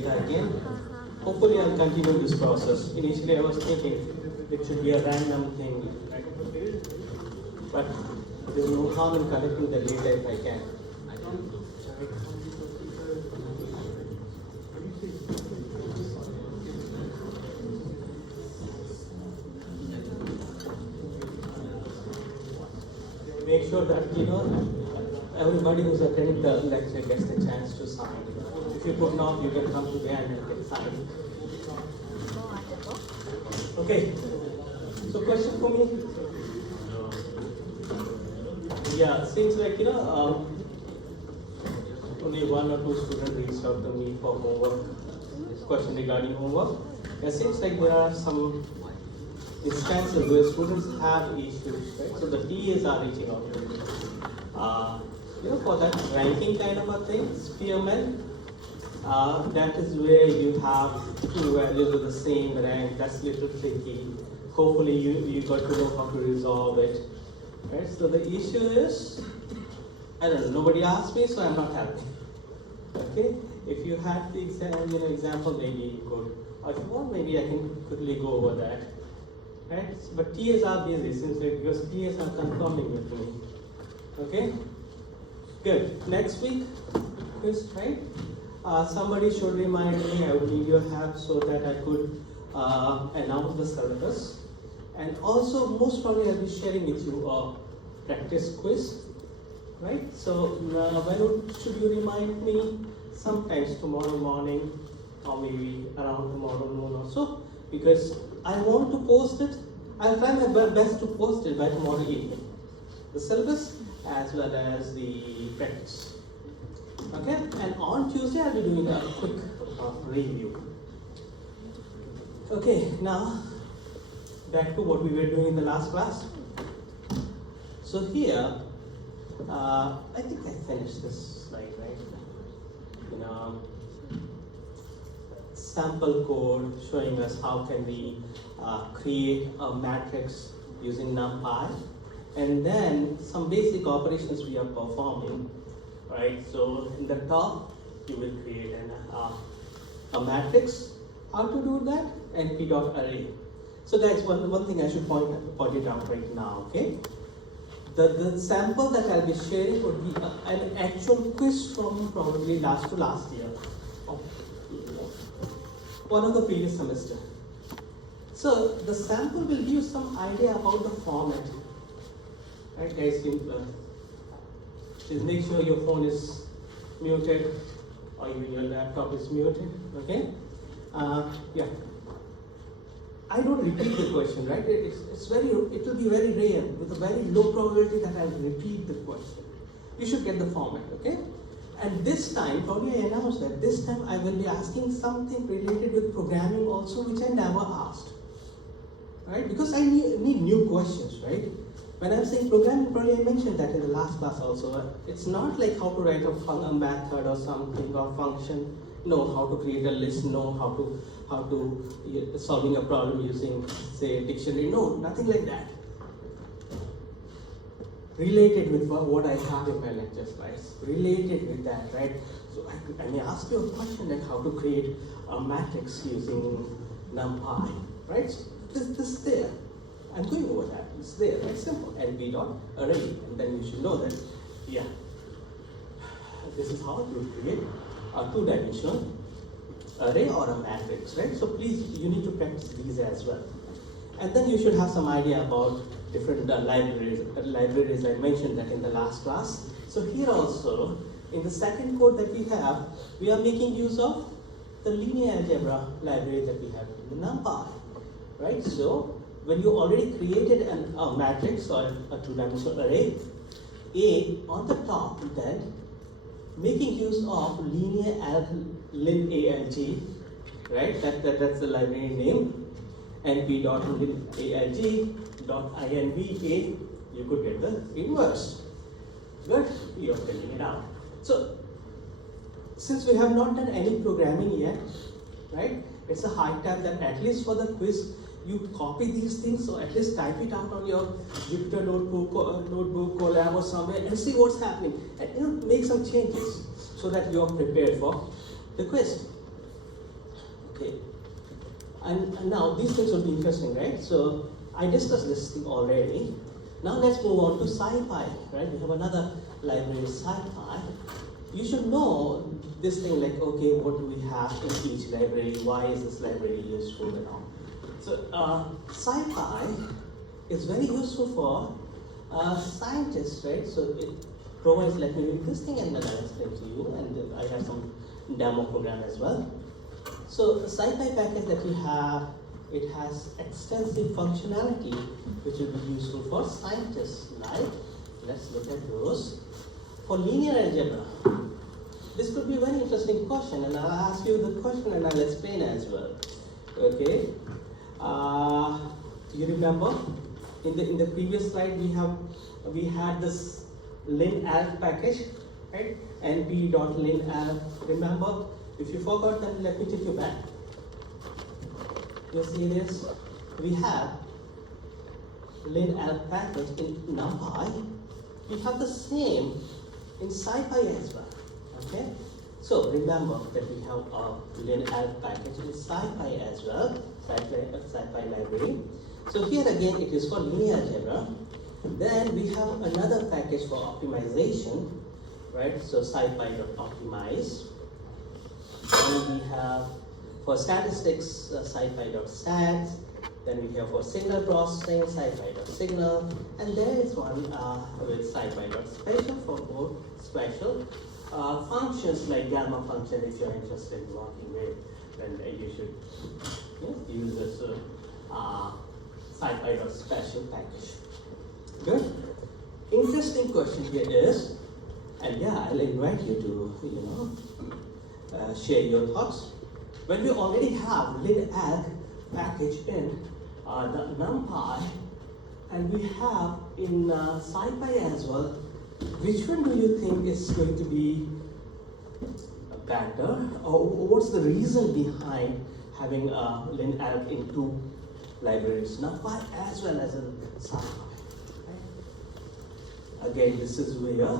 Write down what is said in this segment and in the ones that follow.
data again. Hopefully I'll continue this process. Initially I was thinking it should be a random thing, right? But there's no harm in collecting the data if I can. Make sure that everybody who's attending the lecture gets the chance to sign. If you could not, you can come today and get signed. Okay. So question for me? Yeah, seems like only one or two students reached out to me for homework. Question regarding homework. It seems like there are some instances where students have issues, right? So the TAs are reaching out to me. For that ranking kind of a thing, Spearman, that is where you have two values with the same rank. That's a little tricky. Hopefully you got to know how to resolve it. Right? So the issue is, I don't know, nobody asked me, so I'm not helping. Okay? If you had the example, maybe you could. Or if you want, maybe I can quickly go over that. Right? But TAs are busy since because TAs are confirming with me. Okay? Good. Next week, right? Somebody should remind me. I would need your help so that I could announce the syllabus. And also, most probably, I'll be sharing with you a practice quiz. Right? So, when should you remind me? Sometimes tomorrow morning, or maybe around tomorrow noon or so, because I want to post it. I'll try my best to post it by tomorrow evening. The syllabus as well as the practice. Okay? And on Tuesday, I'll be doing a quick review. Okay, now back to what we were doing in the last class. So here, I think I finished this slide, right? Sample code showing us how can we create a matrix using NumPy, and then some basic operations we are performing, right? So in the top, you will create a matrix. How to do that? np.array. So guys, one thing I should point it out right now, okay? The sample that I'll be sharing would be an actual quiz from probably last year. One of the previous semester. So the sample will give you some idea about the format. Right guys, please make sure your phone is muted or even your laptop is muted, okay? Yeah. I don't repeat the question, right? It will be very rare with a very low probability that I'll repeat the question. You should get the format, okay? And this time, probably I announced that this time I will be asking something related with programming also, which I never asked, right? Because I need new questions, right? When I'm saying programming, probably I mentioned that in the last class also. It's not like how to write a method or something or function. No, how to create a list. No, how to solving a problem using, say, dictionary. No, nothing like that. Related with what I have in my lecture slides. Related with that, right? So I may ask you a question like how to create a matrix using NumPy, right? So this is there. I'm going over that. It's there, right? Simple. np.array, and then you should know that, yeah, this is how you create a two-dimensional array or a matrix, right? So please, you need to practice these as well. And then you should have some idea about different libraries. I mentioned that in the last class. So here also, in the second code that we are making use of the linear algebra library that we have in the NumPy, right? So when you already created a matrix or a two-dimensional array, on the top, then making use of linear linalg, right? That's the library name. np.linalg.inv, you could get the inverse. Good, you're filling it out. So, since we have not done any programming yet, right? It's a high time that at least for the quiz, you copy these things, or at least type it out on your Jupyter notebook, Colab or somewhere, and see what's happening, and make some changes so that you are prepared for the quiz. And now these things will be interesting, right? So I discussed this thing already. Now let's move on to SciPy, right? We have another library, SciPy. You should know this thing like, okay, what do we have in each library? Why is this library useful and all? So SciPy is very useful for scientists, right? So it provides, let me read this thing and then I'll explain to you, and I have some demo program as well. So the SciPy package that you have, it has extensive functionality which will be useful for scientists, right? Let's look at those. For linear algebra, this could be a very interesting question, and I'll ask you the question and I'll explain as well. Okay. You remember in the previous slide we had this linalg package, right? np.linalg. Remember? If you forgot, then let me take you back. You see this? We have linalg package in NumPy. We have the same in SciPy as well. Okay? So remember that we have a linalg package in SciPy as well, SciPy library. So here again it is for linear algebra. Then we have another package for optimization, right? So SciPy.optimize. And we have for statistics SciPy.stats. Then we have for signal processing SciPy.signal. And there is one with SciPy.special for both special functions like gamma function. If you're interested in working with, then you should use this SciPy.special package. Good. Interesting question here is, and yeah, I'll invite you to share your thoughts. When we already have linalg package in the NumPy, and we have in SciPy as well, which one do you think is going to be better, or what's the reason behind having linalg in two libraries, NumPy as well as in SciPy? Again, this is where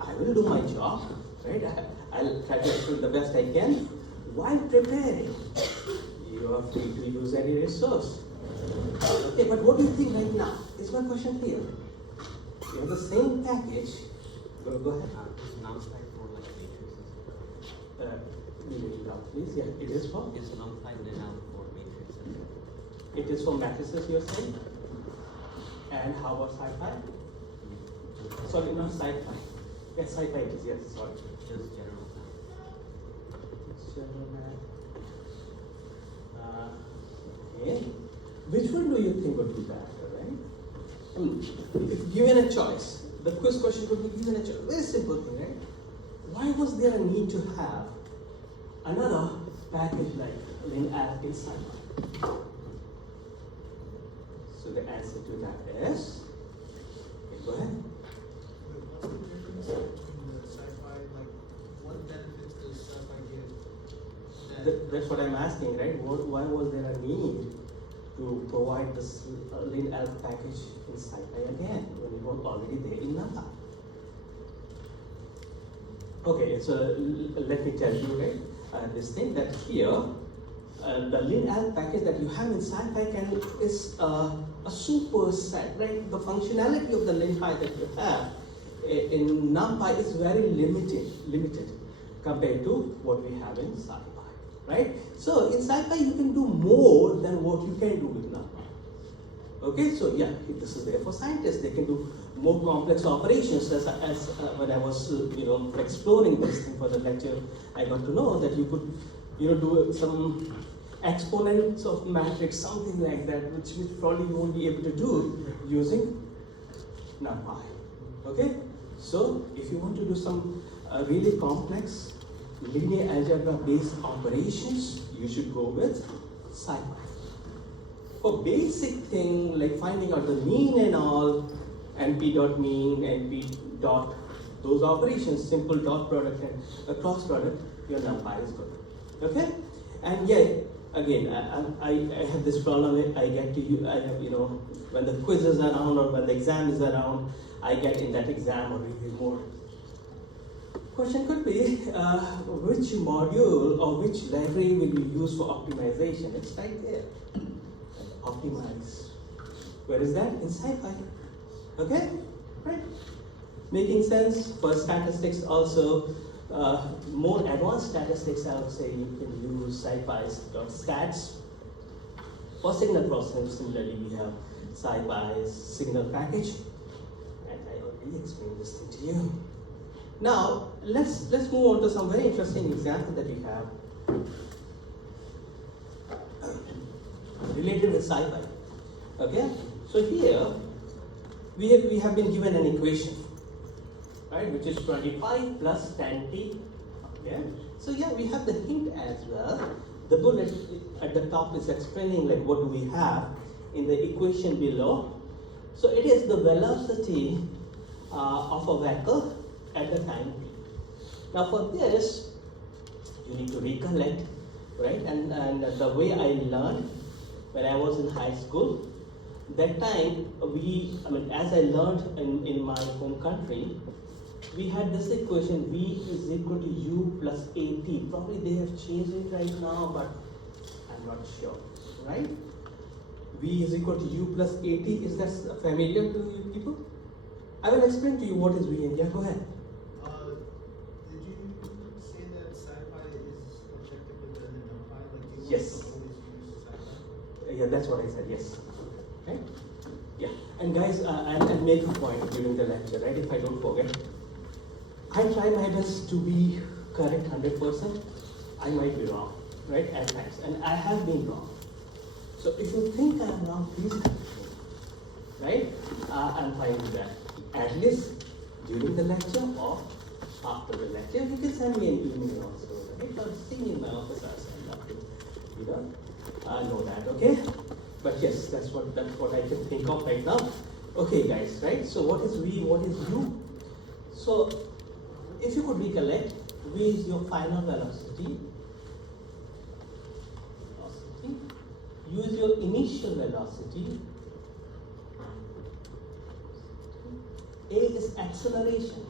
I will do my job, right? I'll try to explain the best I can. While preparing, you are free to use any resource. Okay, but what do you think right now? Is my question clear? You have the same package. Go ahead. NumPy for like matrices. Read it out, please. Yeah, it is for? Is NumPy linalg for matrices? It is for matrices, you're saying? And how about SciPy? Sorry, not SciPy. Yes, SciPy it is, yes, sorry. Just general math. General math. Okay. Which one do you think would be better, right? If given a choice, the quiz question could be given a choice. Very simple thing, right? Why was there a need to have another package like linalg in SciPy? So the answer to that is, okay, go ahead. What benefits does SciPy give? That's what I'm asking, right? Why was there a need to provide this linalg package in SciPy again when it was already there in NumPy? Okay, so let me tell you, right? This thing that here, the linalg package that you have in SciPy is a superset, right? The functionality of the linpy that you have in NumPy is very limited compared to what we have in SciPy, right? So in SciPy you can do more than what you can do with NumPy. Okay, so yeah, this is there for scientists. They can do more complex operations. As when I was exploring this thing for the lecture, I got to know that you could do some exponents of matrix, something like that, which probably you won't be able to do using NumPy. Okay, so if you want to do some really complex linear algebra based operations, you should go with SciPy. For basic thing like finding out the mean and all, np.mean, np. Those operations, simple dot product and cross product, your NumPy is good. Okay, and yeah, again, I have this problem. I get to when the quiz is around or when the exam is around, I get in that exam or review more Question could be, which module or which library will you use for optimization? It's right there. Optimize. Where is that? In SciPy. Okay? Right? Making sense. For statistics also, more advanced statistics, I would say you can use SciPy.stats. For signal processing, similarly, we have SciPy's signal package. And I already explained this thing to you. Now, let's move on to some very interesting example that we have related with SciPy. Okay, so here we have been given an equation, right, which is 25 plus 10t. Okay, so yeah, we have the hint as well. The bullet at the top is explaining like what do we have in the equation below. So it is the velocity of a vehicle at the time t. Now for this, you need to recollect, right? And the way I learned when I was in high school, that time as I learned in my home country, we had this equation V is equal to U plus AT. Probably they have changed it right now, but I'm not sure, right? V is equal to U plus AT. Is that familiar to you people? I will explain to you what is V and yeah, go ahead. Did you say that SciPy is objective within the NumPy? Like you Yes. want to always use SciPy? Yeah, that's what I said, yes. Right? Yeah, and guys, I'll make a point during the lecture, right, if I don't forget. I try my best to be correct 100%. I might be wrong, right, at times, and I have been wrong. So if you think I'm wrong, please help me, right? I'm fine with that. At least during the lecture or after the lecture, you can send me an email also, right? Or see me in my office, I'd love to, know that, okay? But yes, that's what I can think of right now. Okay, guys, right? So what is V? What is U? So if you could recollect, V is your final velocity. U is your initial velocity. A is acceleration.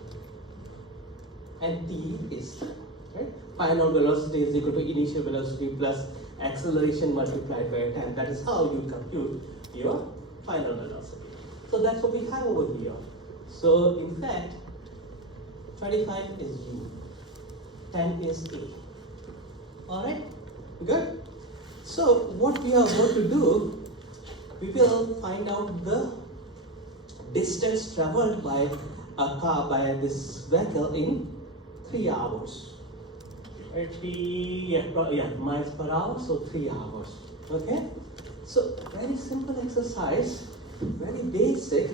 And T is time, right? Final velocity is equal to initial velocity plus acceleration multiplied by time. That is how you compute your final velocity. So that's what we have over here. So in fact, 25 is U, 10 is A. Alright, good? So what we are going to do, we will find out the distance traveled by a car, by this vehicle in 3 hours. Right, miles per hour, so 3 hours. Okay? So very simple exercise, very basic,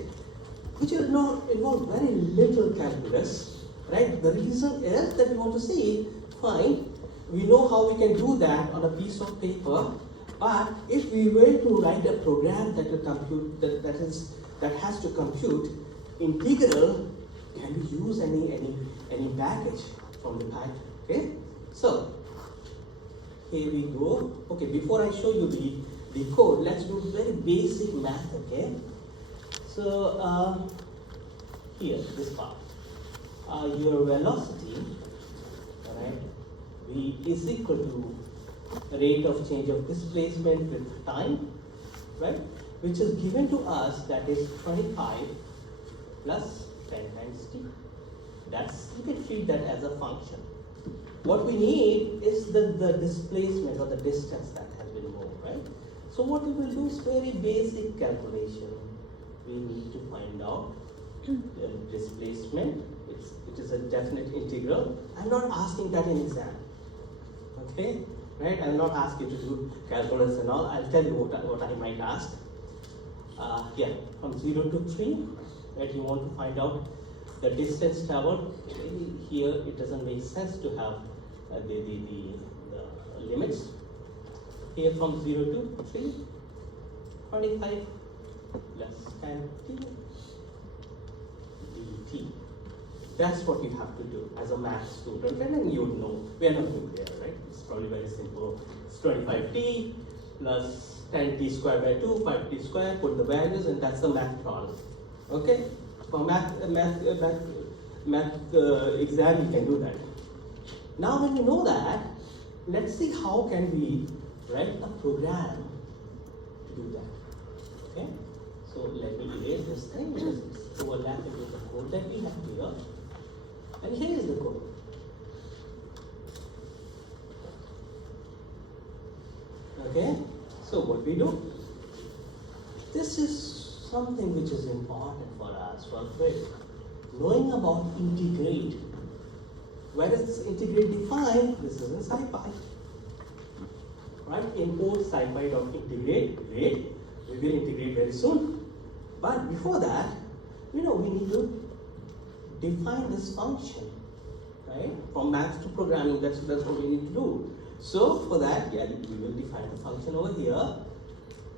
which will not involve very little calculus. Right? The reason is that we want to see, fine, we know how we can do that on a piece of paper, but if we were to write a program that will compute that has to compute integral, can we use any package from the Python? Okay? So here we go. Okay, before I show you the code, let's do very basic math, okay? So here, this part. Your velocity, right, V is equal to rate of change of displacement with time, right, which is given to us, that is 25 plus 10 times t. That's, you can treat that as a function. What we need is the displacement or the distance that has been moved, right? So what we will do is very basic calculation. We need to find out the displacement. It is a definite integral. I'm not asking that in exam. Okay? Right? I'll not ask you to do calculus and all. I'll tell you what I might ask. Yeah, from 0 to 3, right? You want to find out the distance traveled. Here it doesn't make sense to have the limits. Here from 0 to 3, 25 plus 10 t dt. That's what you have to do as a math student, and then you would know. We are not doing there, right? It's probably very simple. It's 25t plus 10t squared by 2, 5t squared, put the values, and that's the math problem. Okay? For math math exam, you can do that. Now when you know that, let's see how can we write a program to do that. Okay? So let me erase this thing which is overlapping with the code that we have here. And here is the code. Okay? So what we do? This is something which is important for us, for grade. Knowing about integrate. Where is integrate defined? This is in SciPy. Right? Import SciPy.integrate. Great. We will integrate very soon. But before that, we need to define this function. Right? From math to programming, that's what we need to do. So for that, yeah, we will define the function over here.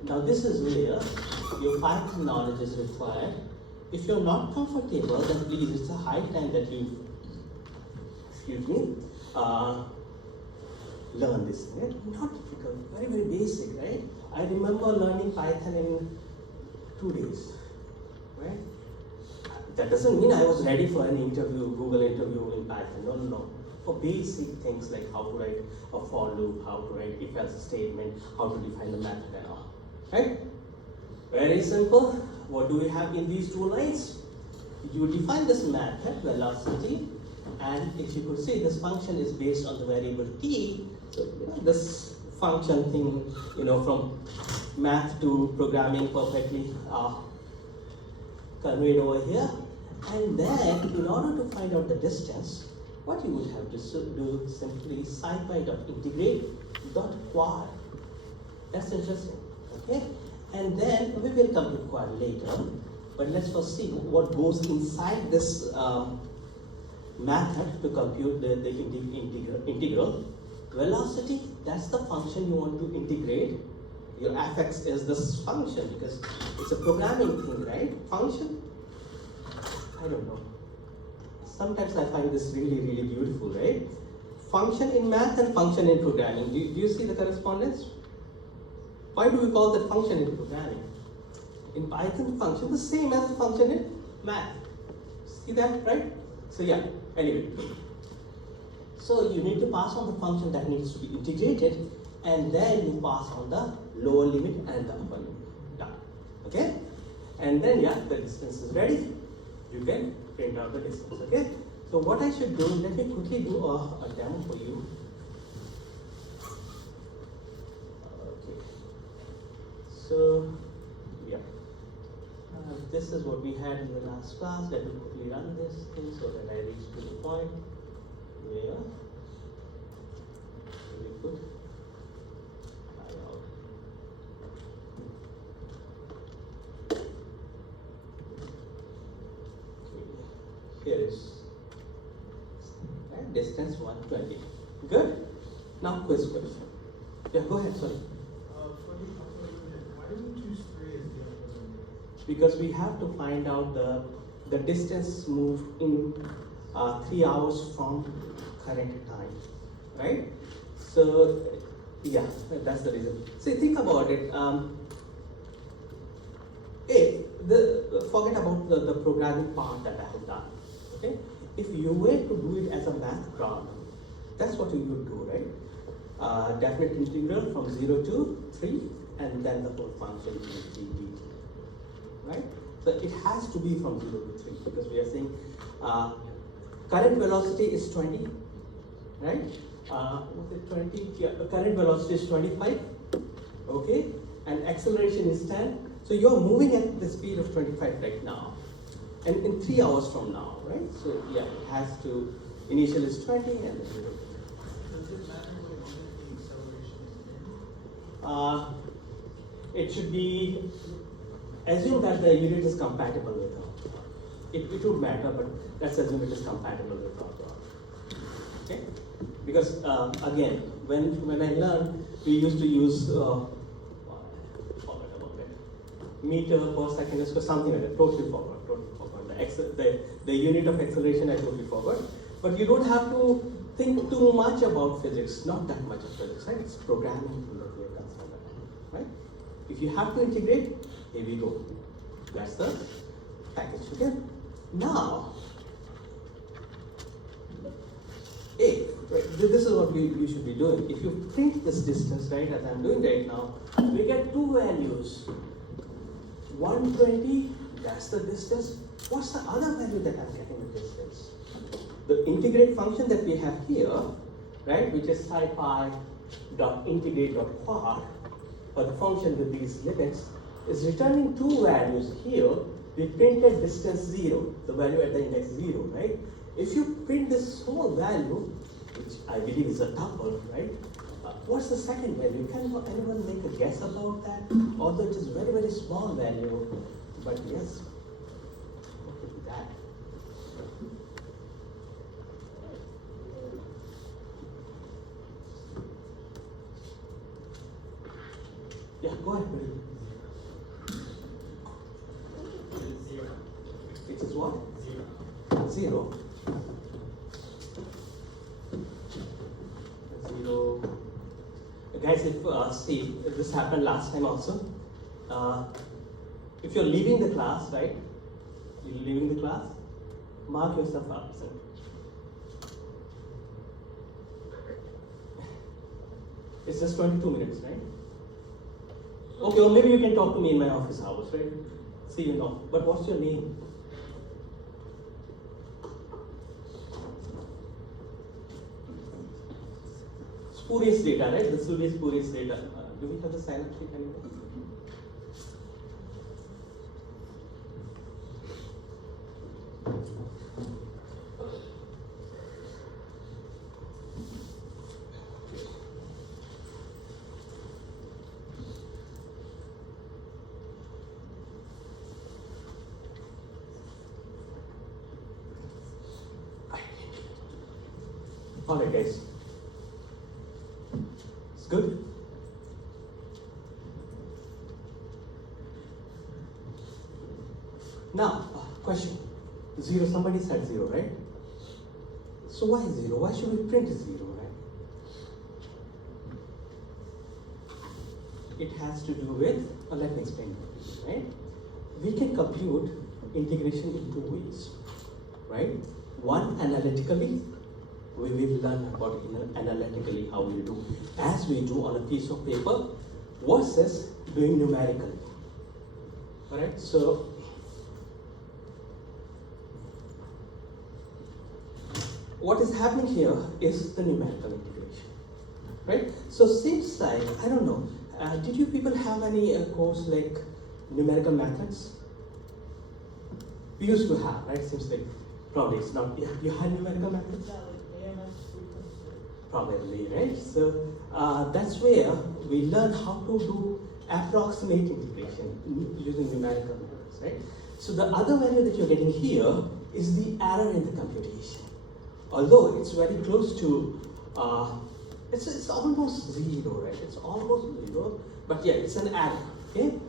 Now this is where your Python knowledge is required. If you're not comfortable, then please, it's a high time that you, learn this. Right? Not difficult, very, very basic, right? I remember learning Python in 2 days, right? That doesn't mean I was ready for an interview, Google interview in Python. No, no, no. For basic things like how to write a for loop, how to write if-else statement, how to define the method and all. Right? Very simple. What do we have in these two lines? You define this method, velocity, and if you could see, this function is based on the variable t. So this function thing, from math to programming perfectly conveyed over here. And then, in order to find out the distance, what you would have to do simply SciPy.integrate.quad. That's interesting. Okay? And then we will come to quad later. But let's first see what goes inside this method to compute the integral. Velocity, that's the function you want to integrate. Your fx is this function because it's a programming thing, right? Function? I don't know. Sometimes I find this really, really beautiful, right? Function in math and function in programming. Do you see the correspondence? Why do we call that function in programming? In Python, function the same as the function in math. See that, right? So yeah, anyway. So you need to pass on the function that needs to be integrated, and then you pass on the lower limit and the upper limit. Done. Okay? And then yeah, the distance is ready. You can print out the distance. Okay? So what I should do, let me quickly do a demo for you. Okay. So yeah. This is what we had in the last class. Let me quickly run this thing so that I reach to the point where we could try out. Okay. Here is distance 120. Good? Now quiz question. Yeah, go ahead, sorry. For the upper limit, why do you choose 3 as the upper limit? Because we have to find out the distance moved in 3 hours from current time, right? So yeah, that's the reason. See, think about it. Forget about the programming part that I have done. Okay, if you were to do it as a math problem, that's what you would do, right? Definite integral from 0 to 3, and then the whole function dt. Right? So it has to be from 0 to 3 because we are saying current velocity is 20, right? Was it 20? Yeah, current velocity is 25, okay? And acceleration is 10. So you're moving at the speed of 25 right now, and in 3 hours from now, right? So yeah, it has to, initial is 20 and then 0. Does it matter what unit the acceleration is in? It should be, assume that the unit is compatible with our. It would matter, but let's assume it is compatible with our. Okay? Because again, when I learned, we used to use meter per second is something like that. Totally forgot. The unit of acceleration I totally forgot. But you don't have to think too much about physics. Not that much of physics, right? It's programming that we have done somewhere, right? If you have to integrate, here we go. That's the package. Okay. Now, if, right, this is what you should be doing. If you print this distance, right, as I'm doing right now, we get two values. 120, that's the distance. What's the other value that I'm getting the distance? The integrate function that we have here, right, which is scipy dot integrate dot quad, for the function with these limits, is returning two values here. We printed distance 0, the value at the index 0, right? If you print this small value, which I believe is a tuple, right? What's the second value? Can anyone make a guess about that? Although it is very, very small value, but yes, what could be that? Yeah, go ahead, buddy. It is what? 0. 0. Guys, if see, this happened last time also. If you're leaving the class, right? You're leaving the class, mark yourself absent. It's just 22 minutes, right? Okay, or maybe you can talk to me in my office hours, right? See you now. But what's your name? Spurious data, right? The spurious data. Do we have the sign up sheet anywhere? Alright, guys. It's good? Now, question. 0, somebody said 0, right? So why 0? Why should we print 0, right? It has to do with, let me explain, right? We can compute integration in two ways, right? One, analytically. We will learn about analytically how we do, as we do on a piece of paper, versus doing numerically. Alright, so what is happening here is the numerical integration, right? So seems like, I don't know, did you people have any course like numerical methods? We used to have, right? Seems like probably it's not. You had numerical methods? Probably, right? So that's where we learn how to do approximate integration using numerical methods, right? So the other value that you're getting here is the error in the computation. Although it's very close to, it's almost 0, right? It's almost 0, but yeah, it's an error, okay?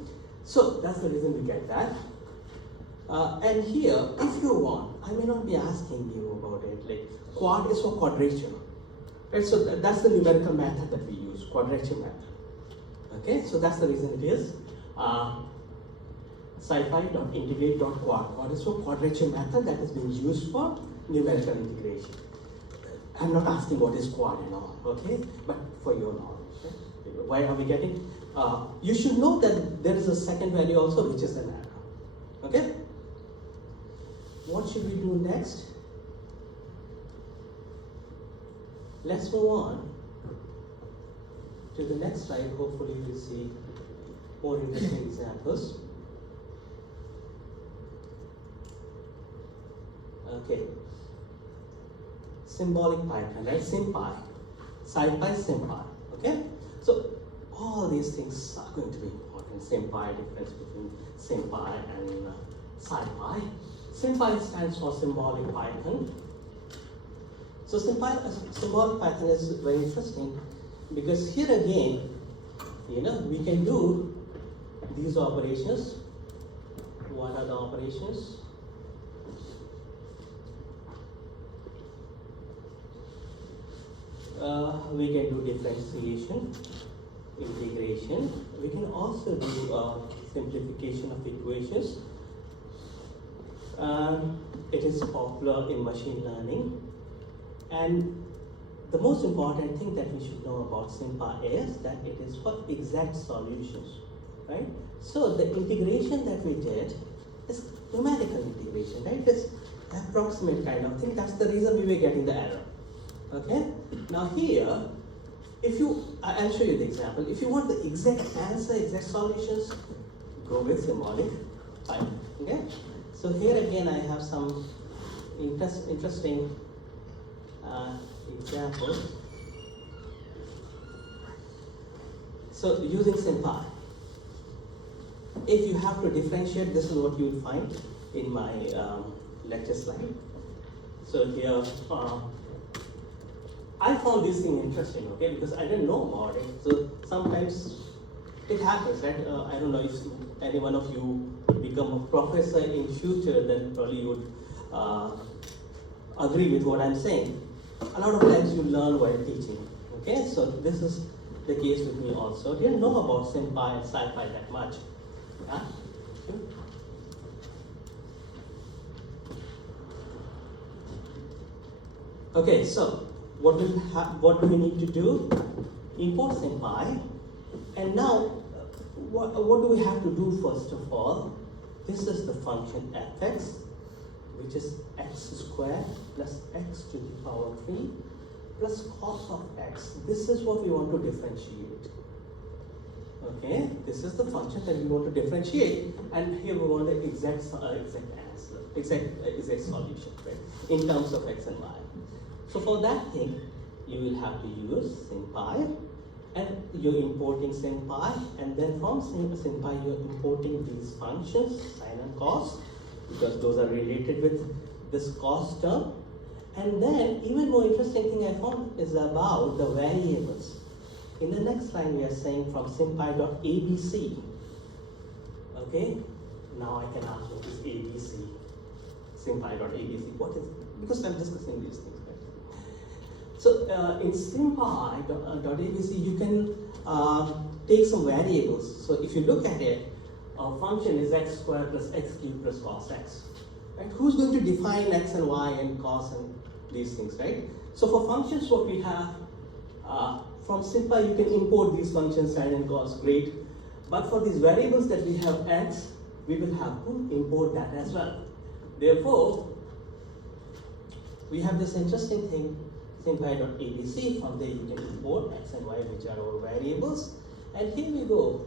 So that's the reason we get that. And here, if you want, I may not be asking you about it, like quad is for quadrature. Right, so that's the numerical method that we use, quadrature method. Okay, so that's the reason it is scipy.integrate.quad. Quad is for quadrature method that is being used for numerical integration. I'm not asking what is quad and all, okay? But for your knowledge, okay? Why are we getting? You should know that there is a second value also, which is an error. Okay? What should we do next? Let's move on to the next slide. Hopefully you will see more interesting examples. Okay. Symbolic Python, right? SymPy. SciPy, SymPy. Okay? So all these things are going to be important. SymPy, difference between SymPy and SciPy. SymPy stands for Symbolic Python. So symbolic Python is very interesting because here again, we can do these operations. What are the operations? We can do differentiation, integration. We can also do simplification of equations. It is popular in machine learning. And the most important thing that we should know about SimPy is that it is for exact solutions, right? So the integration that we did is numerical integration, right? It's approximate kind of thing. That's the reason we were getting the error. Okay? Now here, if you, I'll show you the example. If you want the exact answer, exact solutions, go with symbolic pi. Okay? So here again, I have some interesting examples. So using SimPy, if you have to differentiate, this is what you will find in my lecture slide. So here, I found this thing interesting, okay, because I didn't know about it. So sometimes it happens, right? I don't know if any one of you become a professor in future, then probably you would agree with what I'm saying. A lot of times you learn while teaching, okay? So this is the case with me also. Didn't know about SimPy and SciPy that much. Yeah? Okay, so what do we need to do? Import SimPy, and now what do we have to do first of all? This is the function fx, which is x squared plus x to the power 3 plus cos of x. This is what we want to differentiate. Okay, this is the function that we want to differentiate, and here we want the exact answer, exact solution, right? In terms of x and y. So for that thing, you will have to use SimPy, and you're importing SimPy, and then from SimPy you're importing these functions, sine and cos, because those are related with this cos term. And then even more interesting thing I found is about the variables. In the next line we are saying from SimPy.abc. Okay, now I can ask what is ABC. SimPy.abc, what is it? Because I'm discussing these things, right? So in SimPy.abc you can take some variables. So if you look at it, our function is x squared plus x cubed plus cos x. Right? Who's going to define x and y and cos and these things, right? So for functions, what we have from SimPy, you can import these functions, sine and cos, great. But for these variables that we have x, we will have to import that as well. Therefore, we have this interesting thing, SimPy.abc. From there, you can import x and y, which are our variables. And here we go.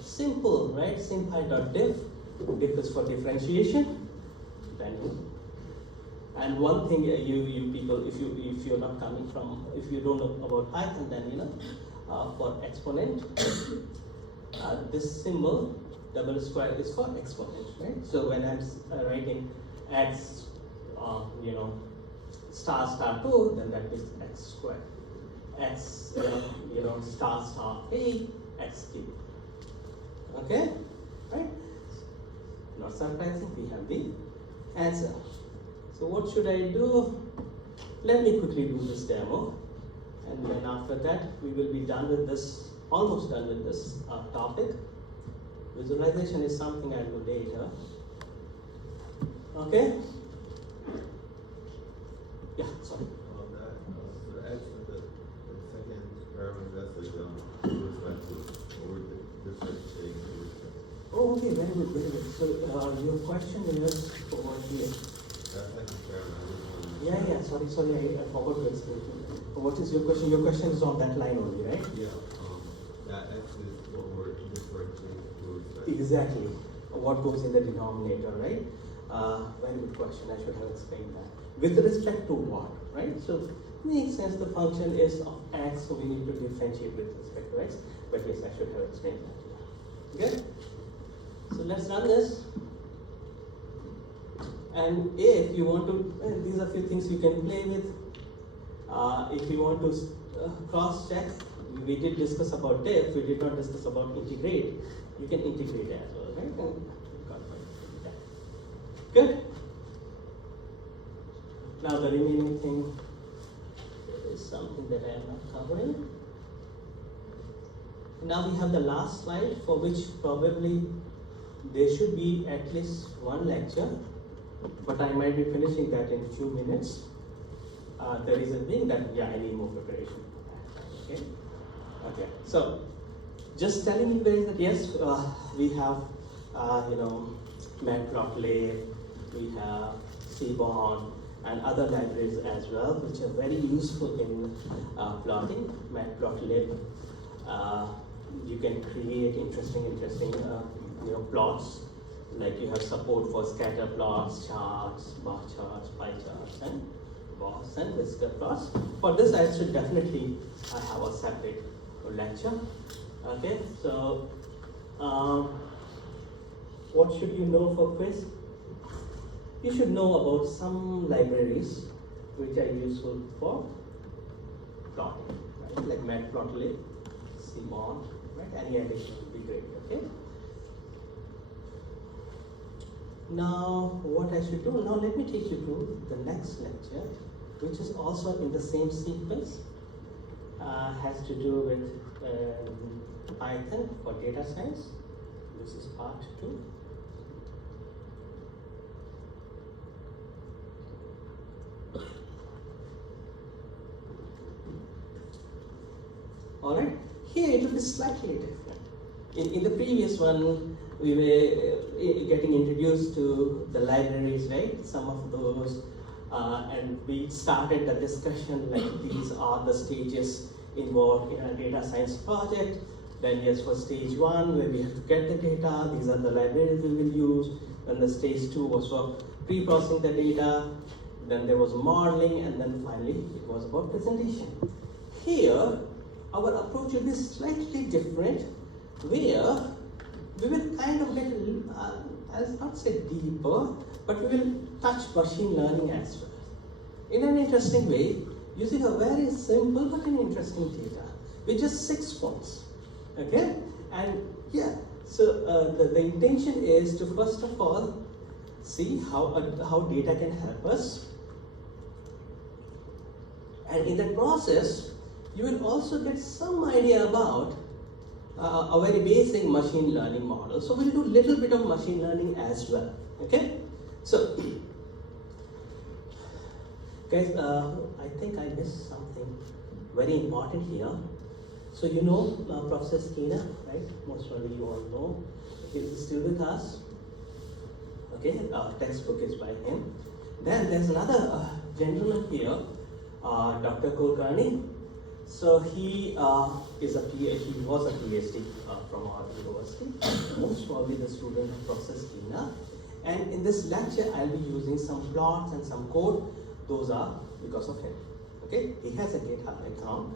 Simple, right? SimPy.diff. Diff is for differentiation. Then, and one thing you people, if you're not coming from, if you don't know about Python, then you know for exponent, this symbol double square is for exponent, right? So when I'm writing x, you know, star 2, then that is x squared. X, you know, star 3, x cubed. Okay, right? Not surprising, we have the answer. So what should I do? Let me quickly do this demo, and then after that we will be done with this, almost done with this topic. Visualization is something I'll do later. Okay? Yeah, sorry. The x with the second experiment, that's like perspective, or differentiating the respect. Oh, okay, very good, very good. So your question is over here. That's like experiment. Yeah, sorry, I forgot to explain. What is your question? Your question is on that line only, right? Yeah, that x is what we're differentiating to respect. Exactly. What goes in the denominator, right? Very good question. I should have explained that. With respect to what, right? So makes sense. The function is of x, so we need to differentiate with respect to x. But yes, I should have explained that. Yeah. Good. So let's run this. And if you want to, these are a few things you can play with. If you want to cross check, we did discuss about diff, we did not discuss about integrate. You can integrate as well, right? Good. Now the remaining thing is something that I am not covering. Now we have the last slide, for which probably there should be at least one lecture, but I might be finishing that in a few minutes. The reason being that, yeah, I need more preparation. Okay? Okay, so just telling you guys that yes, we have, Matplotlib, we have Seaborn, and other libraries as well, which are very useful in plotting. Matplotlib, you can create interesting, plots. Like you have support for scatter plots, charts, bar charts, pie charts, and box and whisker plots. For this, I should definitely have a separate lecture. Okay, so what should you know for quiz? You should know about some libraries which are useful for plotting, right? Like Matplotlib, Seaborn, right? Any addition would be great. Okay. Now, what I should do? Now, let me take you to the next lecture, which is also in the same sequence. Has to do with Python for data science. This is part 2. All right. Here it will be slightly different. In the previous one, we were getting introduced to the libraries, right? Some of those, and we started the discussion like these are the stages involved in a data science project. Then yes, for stage 1, where we have to get the data, these are the libraries we will use. Then the stage 2 was for pre-processing the data. Then there was modeling, and then finally it was about presentation. Here, our approach will be slightly different, where we will kind of get, I'll not say deeper, but we will touch machine learning as well. In an interesting way, using a very simple but an interesting data, with just 6 points. Okay? And yeah, so the intention is to first of all see how data can help us. And in that process, you will also get some idea about a very basic machine learning model. So we'll do a little bit of machine learning as well. Okay? So, guys, I think I missed something very important here. So you know Professor Skinner, right? Most probably you all know. He's still with us. Okay, our textbook is by him. Then there's another gentleman here, Dr. Kulkarni. So he was a PhD from our university, most probably the student of Professor Skinner. And in this lecture, I'll be using some plots and some code. Those are because of him. Okay, he has a GitHub account.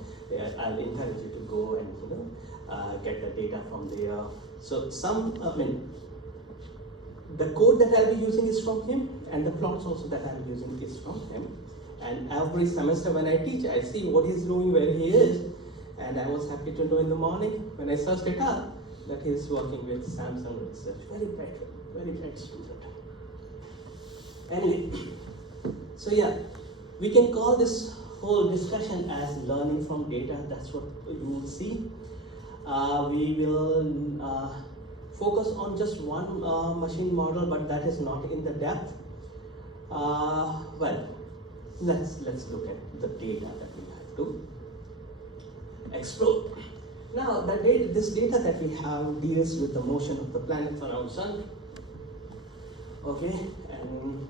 I'll encourage you to go and get the data from there. So the code that I'll be using is from him, and the plots also that I'm using is from him. And every semester when I teach, I see what he's doing, where he is, and I was happy to know in the morning when I searched it up that he's working with Samsung Research. Very bright student. Anyway, so yeah, we can call this whole discussion as learning from data. That's what you will see. We will focus on just one machine model, but that is not in the depth. Well, let's look at the data that we have to explore. Now, this data that we have deals with the motion of the planets around Sun. Okay, and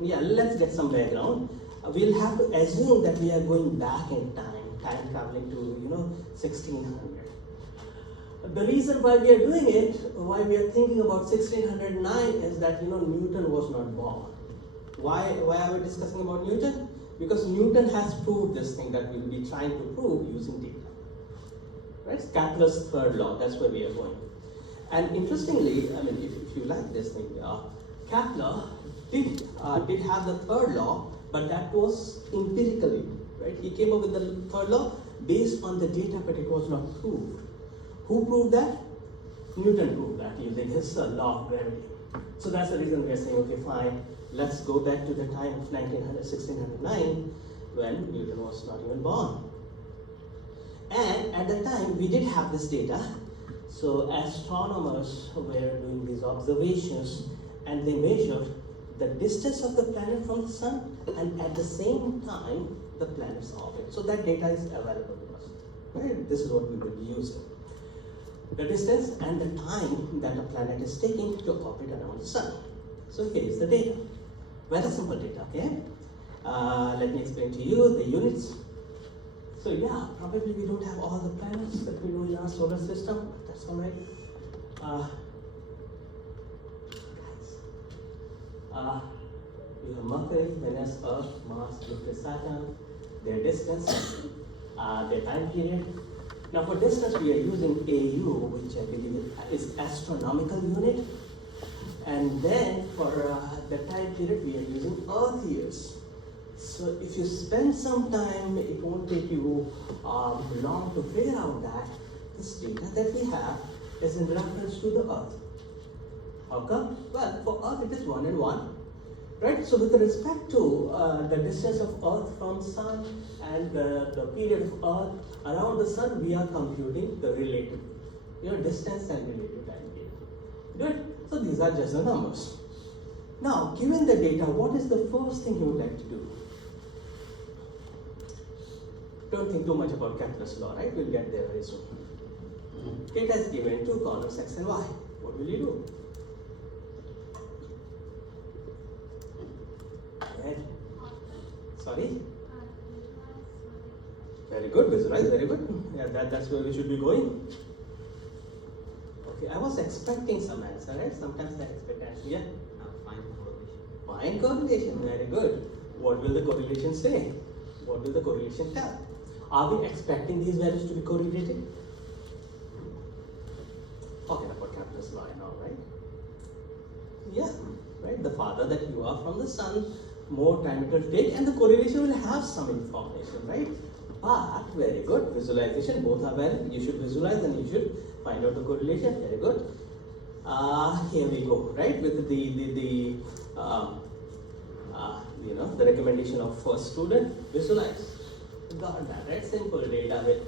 let's get some background. We'll have to assume that we are going back in time traveling to 1600. The reason why we are doing it, why we are thinking about 1609 is that Newton was not born. Why are we discussing about Newton? Because Newton has proved this thing that we'll be trying to prove using data. Right? Kepler's third law, that's where we are going. And interestingly, if you like this thing, Kepler did have the third law, but that was empirically, right? He came up with the third law based on the data, but it was not proved. Who proved that? Newton proved that using his law of gravity. So that's the reason we are saying, okay, fine, let's go back to the time of 1609 when Newton was not even born. And at that time, we did have this data. So astronomers were doing these observations and they measured the distance of the planet from the sun and at the same time the planet's orbit. So that data is available to us. Right? This is what we will be using. The distance and the time that a planet is taking to orbit around the sun. So here is the data. Very simple data, okay? Let me explain to you the units. So yeah, probably we don't have all the planets that we know in our solar system. That's alright. We have Mercury, Venus, Earth, Mars, Jupiter, Saturn, their distance, their time period. Now for distance we are using AU, which I believe is astronomical unit. And then for the time period we are using Earth years. So if you spend some time, it won't take you long to figure out that this data that we have is in reference to the Earth. How come? Well, for Earth it is 1 and 1. Right? So with respect to the distance of Earth from Sun and the period of Earth around the Sun, we are computing the relative, distance and relative time period. Good? So these are just the numbers. Now, given the data, what is the first thing you would like to do? Don't think too much about Kepler's law, right? We'll get there very soon. Data is given, two columns, X and Y. What will you do? Sorry? Very good, visualize, very good. Yeah, that's where we should be going. Okay, I was expecting some answer, right? Sometimes I expect answer, yeah? Find correlation. Find correlation, very good. What will the correlation say? What will the correlation tell? Are we expecting these values to be correlated? Forget about Kepler's law and all, right? Yeah, right? The farther that you are from the sun, more time it will take, and the correlation will have some information, right? But very good, visualization, both are valid. You should visualize and you should find out the correlation. Very good. Here we go, right? With the recommendation of first student, visualize. Got that, right? Simple data with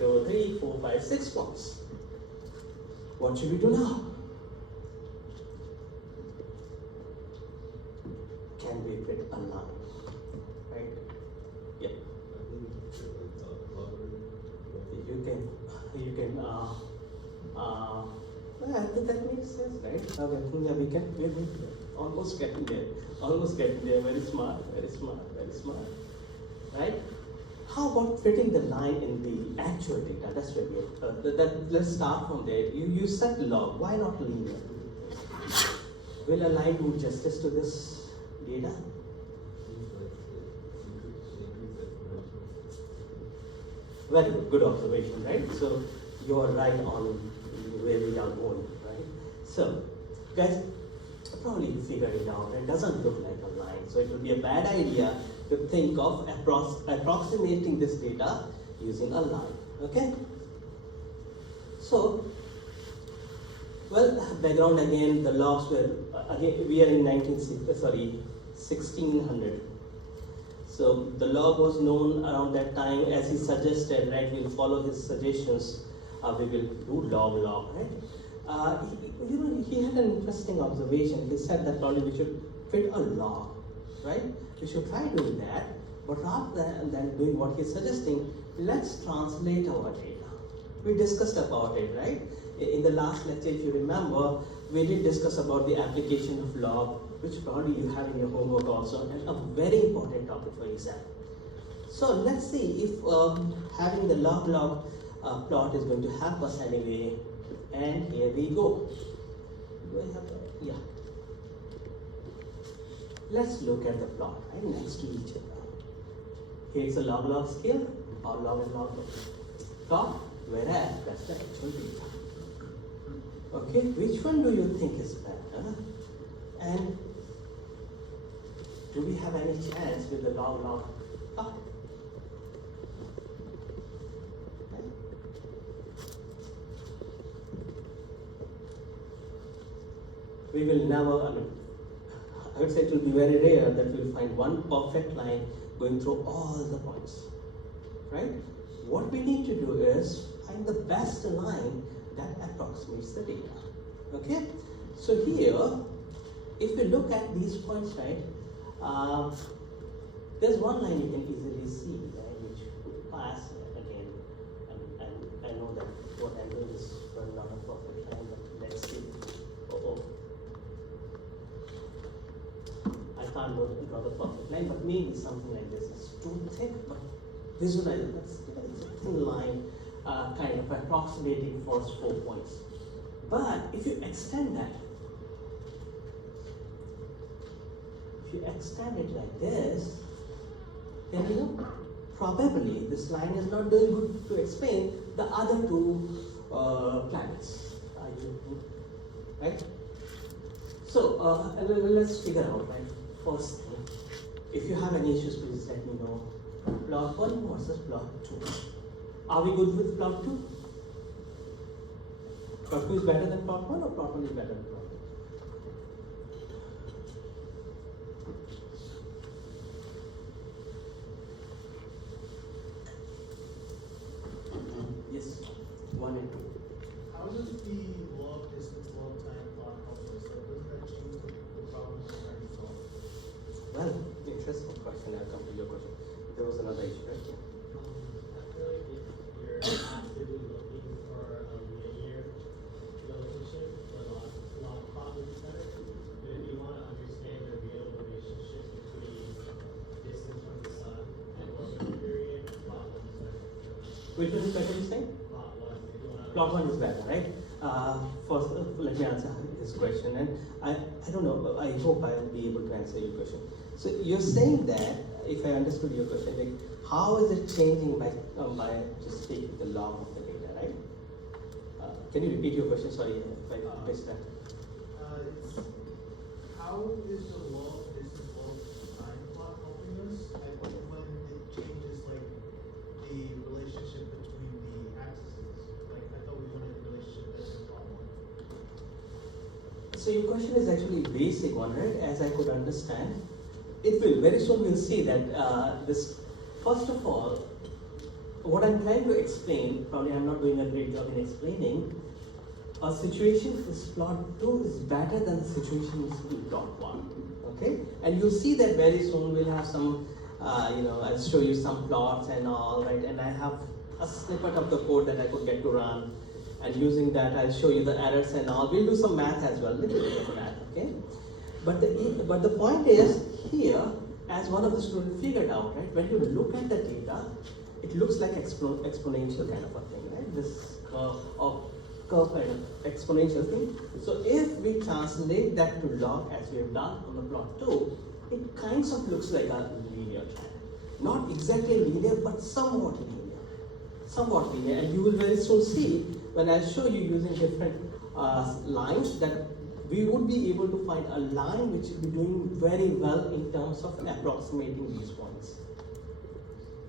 2, 3, 4, 5, 6 points. What should we do now? Can we fit a line? Right? Yep. You can I think that makes sense, right? Okay, yeah, we're almost getting there. Very smart, right? How about fitting the line in the actual data? That's where let's start from there. You said log, why not linear? Will a line do justice to this data? Very good observation, right? So you are right on where we are going, right? So, guys, probably you figured it out. It doesn't look like a line, so it would be a bad idea to think of approximating this data using a line. Okay? So, well, background again. The logs were again. We are in 1600. So the log was known around that time, as he suggested, right? We'll follow his suggestions. We will do log, right? He had an interesting observation. He said that probably we should fit a log, right? We should try doing that, but rather than doing what he's suggesting, let's translate our data. We discussed about it, right? In the last lecture, if you remember, we did discuss about the application of log, which probably you have in your homework also, and a very important topic for exam. So let's see if having the log plot is going to help us anyway. And here we go. Do I have yeah. Let's look at the plot right next to each other. Here's a log scale, or log and log plot, whereas that's the actual data. Okay, which one do you think is better? And do we have any chance with the log plot? We will never, I would say it will be very rare that we will find one perfect line going through all the points, right? What we need to do is find the best line that approximates the data, okay? So here, if you look at these points, right, there's one line you can easily see, right, which would pass again, and I know that what I'm doing is running out of perfect line, but let's see. I can't draw the perfect line, but maybe something like this. It's too thick, but visualize it. It's a thin line, kind of approximating first 4 points. But if you extend that, if you extend it like this, then you know, probably this line is not doing good to explain the other two planets. Right? So let's figure out, right? First thing, if you have any issues, please let me know. Plot 1 versus plot 2. Are we good with plot 2? Plot 2 is better than plot 1 or plot 1 is better than plot 2? Yes, 1 and 2. How does the log distance, log time plot help us? Like, does that change the problem we're trying to solve? Well, interesting question. I'll come to your question. There was another issue, right? I feel like if you're actively looking for a linear relationship, the log plot would be better. But if you want to understand the real relationship between distance from the sun and orbital period, plot 1 is better. Which one is better, you say? Plot 1, if you want to Plot 1 is better, right? First, let me answer his question, and I don't know, I hope I will be able to answer your question. So you're saying that, if I understood your question, like how is it changing by just taking the log of the data, right? Can you repeat your question? Sorry if I missed that. It's, how is the log distance, log time plot helping us? Like when it changes like the relationship between the axes? Like I thought we wanted the relationship that's in plot 1. So your question is actually a basic one, right? As I could understand. It will, very soon we'll see that this, first of all, what I'm trying to explain, probably I'm not doing a great job in explaining, a situation is plot 2 is better than the situation in plot 1, okay? And you'll see that very soon we'll have some, I'll show you some plots and all, right? And I have a snippet of the code that I could get to run, and using that I'll show you the errors and all. We'll do some math as well, little bit of math, okay? But the point is, here, as one of the students figured out, right, when you look at the data, it looks like exponential kind of a thing, right? This curve kind of exponential thing. So if we translate that to log as we have done on the plot 2, it kind of looks like a linear trend. Not exactly linear, but somewhat linear. Somewhat linear, and you will very soon see when I show you using different lines that we would be able to find a line which will be doing very well in terms of approximating these points.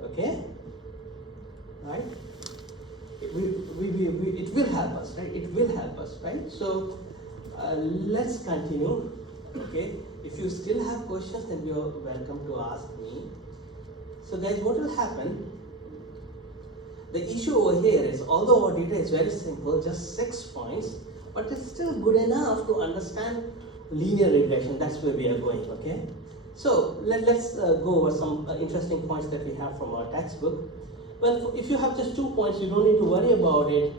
Okay? Right? It will help us, right? It will help us, right? So let's continue. Okay? If you still have questions, then you're welcome to ask me. So guys, what will happen? The issue over here is, although our data is very simple, just 6 points, but it's still good enough to understand linear regression. That's where we are going, okay? So let's go over some interesting points that we have from our textbook. Well, if you have just 2 points, you don't need to worry about it.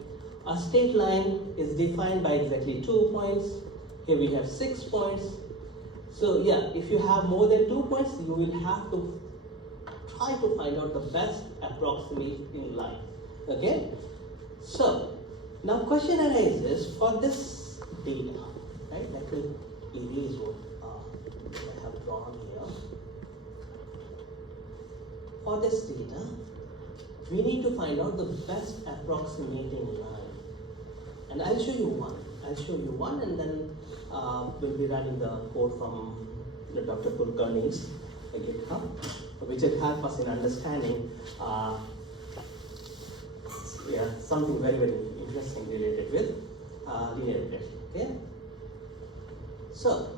A straight line is defined by exactly 2 points. Here we have 6 points. So yeah, if you have more than 2 points, you will have to try to find out the best approximation line, okay? So, now question arises for this data, right? Let me erase what I have drawn here. For this data, we need to find out the best approximating line. And I'll show you one. I'll show you one, and then we'll be running the code from Dr. Kulkarni's GitHub, which will help us in understanding something very, very interesting related with linear regression. Okay. So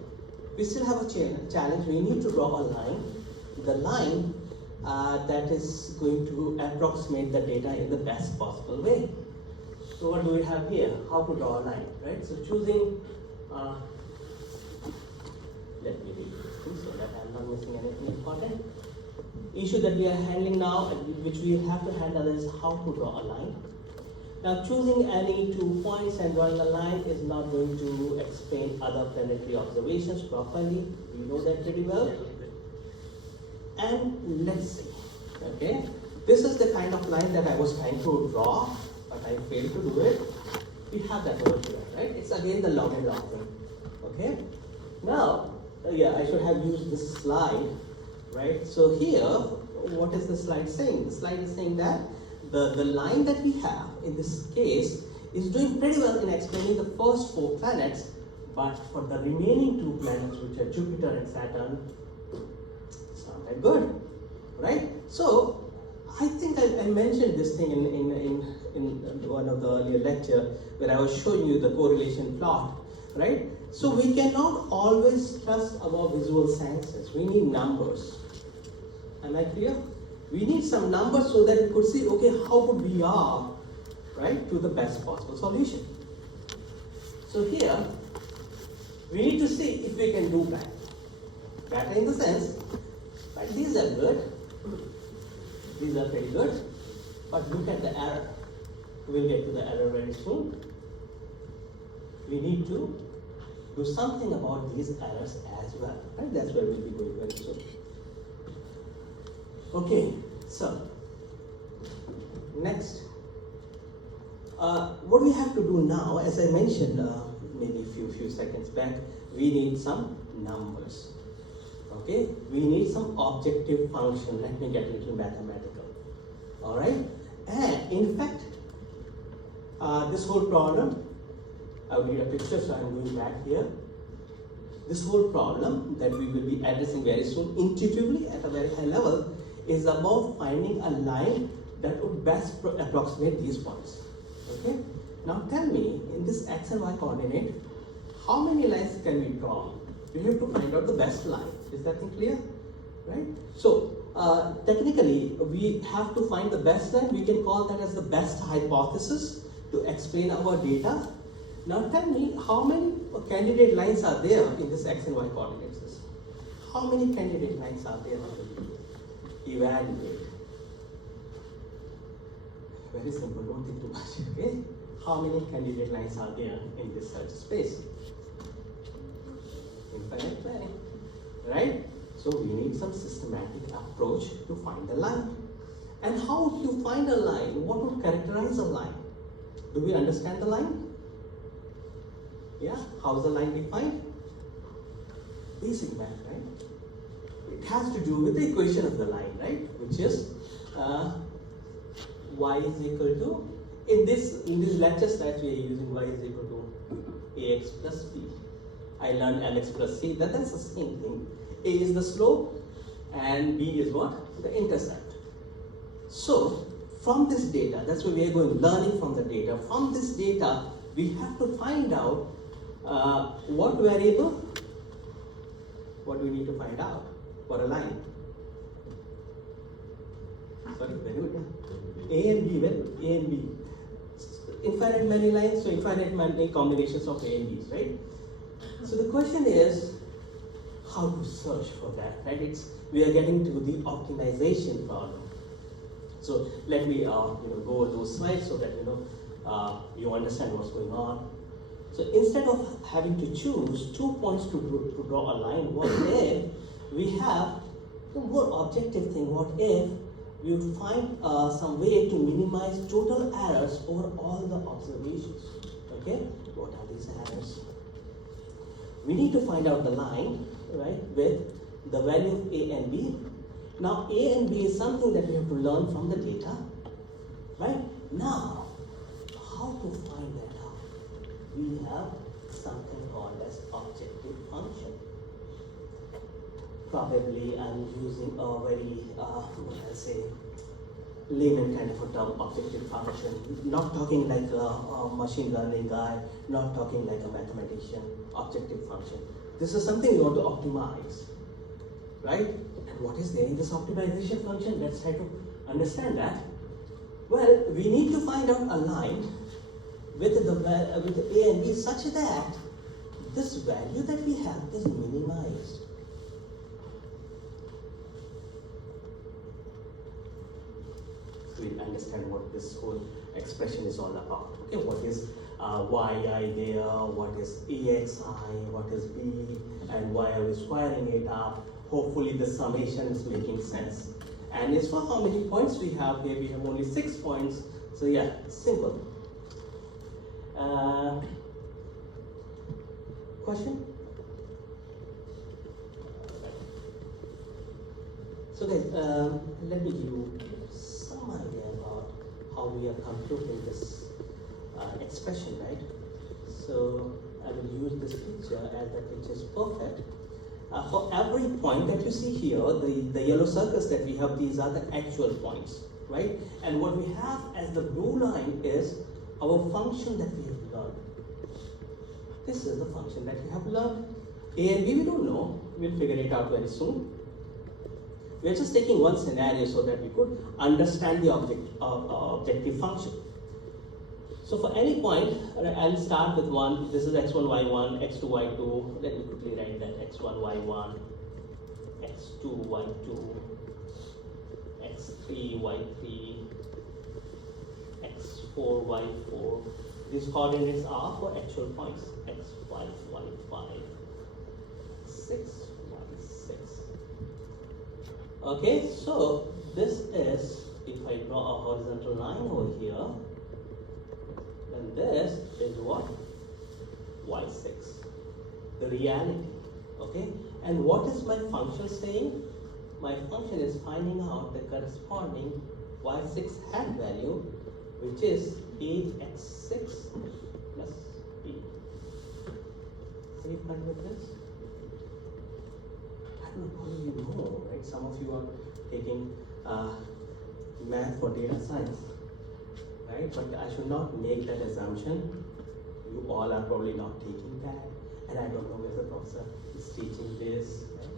we still have a challenge. We need to draw a line. The line that is going to approximate the data in the best possible way. So what do we have here? How to draw a line, right? So choosing an important issue that we are handling now, and which we have to handle, is how to draw a line. Now, choosing any 2 points and drawing a line is not going to explain other planetary observations properly. We know that pretty well. And let's see, okay? This is the kind of line that I was trying to draw, but I failed to do it. We have that over here, right? It's again the log and log thing, okay? Now, yeah, I should have used this slide, right? So here, what is the slide saying? The slide is saying that the line that we have in this case is doing pretty well in explaining the first 4 planets, but for the remaining 2 planets, which are Jupiter and Saturn, it's not that good, right? So I think I mentioned this thing in one of the earlier lecture where I was showing you the correlation plot, right? So we cannot always trust our visual senses. We need numbers. Am I clear? We need some numbers so that we could see, okay, how would we are, right, to the best possible solution. So here, we need to see if we can do better. Better in the sense, right, these are good, these are pretty good, but look at the error. We'll get to the error very soon. We need to do something about these errors as well, right? That's where we'll be going very soon. Okay, so next, what we have to do now, as I mentioned maybe a few seconds back, we need some numbers. Okay, we need some objective function. Let me get a little mathematical. All right, and in fact, this whole problem, I will need a picture, so I'm going back here. This whole problem that we will be addressing very soon, intuitively at a very high level, is about finding a line that would best approximate these points. Okay? Now tell me, in this x and y coordinate, how many lines can we draw? We have to find out the best line. Is that thing clear? Right? So, technically, we have to find the best line. We can call that as the best hypothesis to explain our data. Now tell me, how many candidate lines are there in this x and y coordinate system? How many candidate lines are there? Evaluate. Very simple, don't think too much, okay? How many candidate lines are there in this search space? Infinite many, right? So we need some systematic approach to find a line. And how to find a line? What would characterize a line? Do we understand the line? Yeah, how is the line defined? Basic math, right? It has to do with the equation of the line, right? Which is y is equal to, in these lectures that we are using, y is equal to ax plus b. I learned mx plus c, that's the same thing. A is the slope and b is what? The intercept. So, from this data, that's where we are going, learning from the data. From this data, we have to find out what variable, what do we need to find out for a line? Sorry, very good. A and B, well, A and B. Infinite many lines, so infinite many combinations of A and B's, right? So the question is, how to search for that, right? We are getting to the optimization problem. So let me go over those slides so that you understand what's going on. So instead of having to choose 2 points to draw a line, what if we have the more objective thing? What if we would find some way to minimize total errors over all the observations? Okay, what are these errors? We need to find out the line, right, with the value of A and B. Now, A and B is something that we have to learn from the data, right? Now, how to find that out? We have something called as objective function. Probably I'm using a very, layman kind of a term, objective function. Not talking like a machine learning guy, not talking like a mathematician, objective function. This is something we want to optimize, right? And what is there in this optimization function? Let's try to understand that. Well, we need to find out a line with the A and B such that this value that we have is minimized. we'll understand what this whole expression is all about. Okay, what is yi there, what is axi, what is b, and why are we squaring it up. Hopefully the summation is making sense. And as for how many points we have here, we have only 6 points. So yeah, simple. Question? So guys, let me give you some idea about how we are computing this expression, right? So I will use this picture as the picture is perfect. For every point that you see here, the yellow circles that we have, these are the actual points, right? And what we have as the blue line is our function that we have learned. This is the function that we have learned. A and B we don't know, we'll figure it out very soon. We are just taking one scenario so that we could understand the objective function. So for any point, I'll start with one. This is x1, y1, x2, y2. Let me quickly write that x1, y1, x2, y2, x3, y3, x4, y4. These coordinates are for actual points. x5, y5, 6, y6. Okay, so this is, if I draw a horizontal line over here, then this is what? y6, the reality, okay? And what is my function saying? My function is finding out the corresponding y6 hat value, which is ax6 plus b. Are you fine with this? I don't know how you know, right? Some of you are taking math for data science, right? But I should not make that assumption. You all are probably not taking that, and I don't know where the professor is teaching this. Right?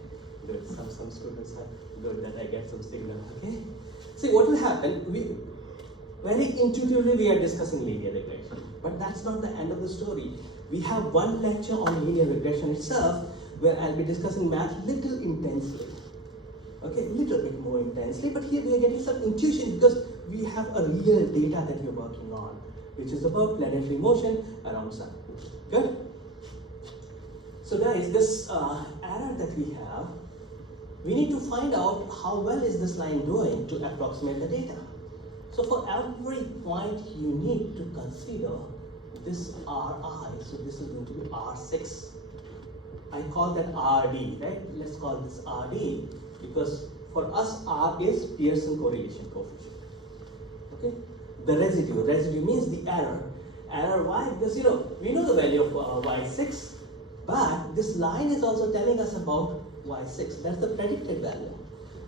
Good. Some students are good that I get some signal. Okay. See what will happen. We very intuitively we are discussing linear regression, but that's not the end of the story. We have one lecture on linear regression itself, where I'll be discussing math little intensely. Okay, little bit more intensely, but here we are getting some intuition because we have a real data that we're working on, which is about planetary motion around sun. Good? So guys, this error that we have, we need to find out how well is this line doing to approximate the data. So for every point you need to consider this Ri, so this is going to be R6. I call that RD, right? Let's call this RD because for us R is Pearson correlation coefficient. Okay? The residue means the error. Error why? Because we know the value of y6, but this line is also telling us about y6. That's the predicted value.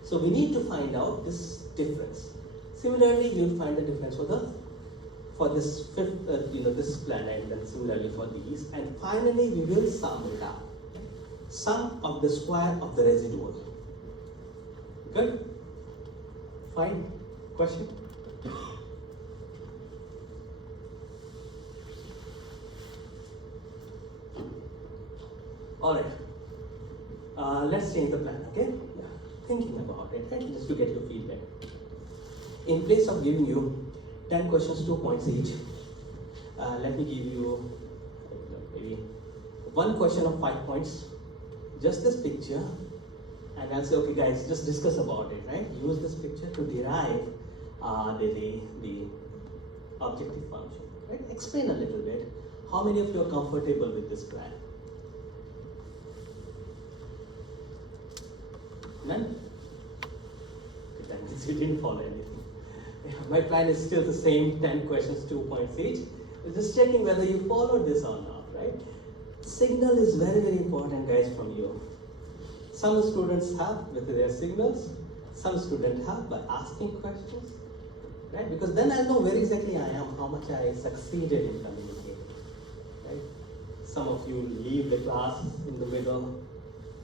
So we need to find out this difference. Similarly, we will find the difference for this fifth, this planet, and then similarly for these, and finally we will sum it up. Sum of the square of the residual. Good? Fine? Question? Alright. Let's change the plan, okay? Yeah. Thinking about it, right? Just to get your feedback. In place of giving you 10 questions, 2 points each, let me give you maybe one question of 5 points. Just this picture, and I'll say, okay guys, just discuss about it, right? Use this picture to derive the objective function, right? Explain a little bit. How many of you are comfortable with this plan? None? Okay, that means you didn't follow anything. Yeah, my plan is still the same, 10 questions, 2 points each. Just checking whether you followed this or not, right? Signal is very, very important, guys, from you. Some students have with their signals, some students have by asking questions, right? Because then I know where exactly I am, how much I succeeded in communicating, right? Some of you leave the class in the middle,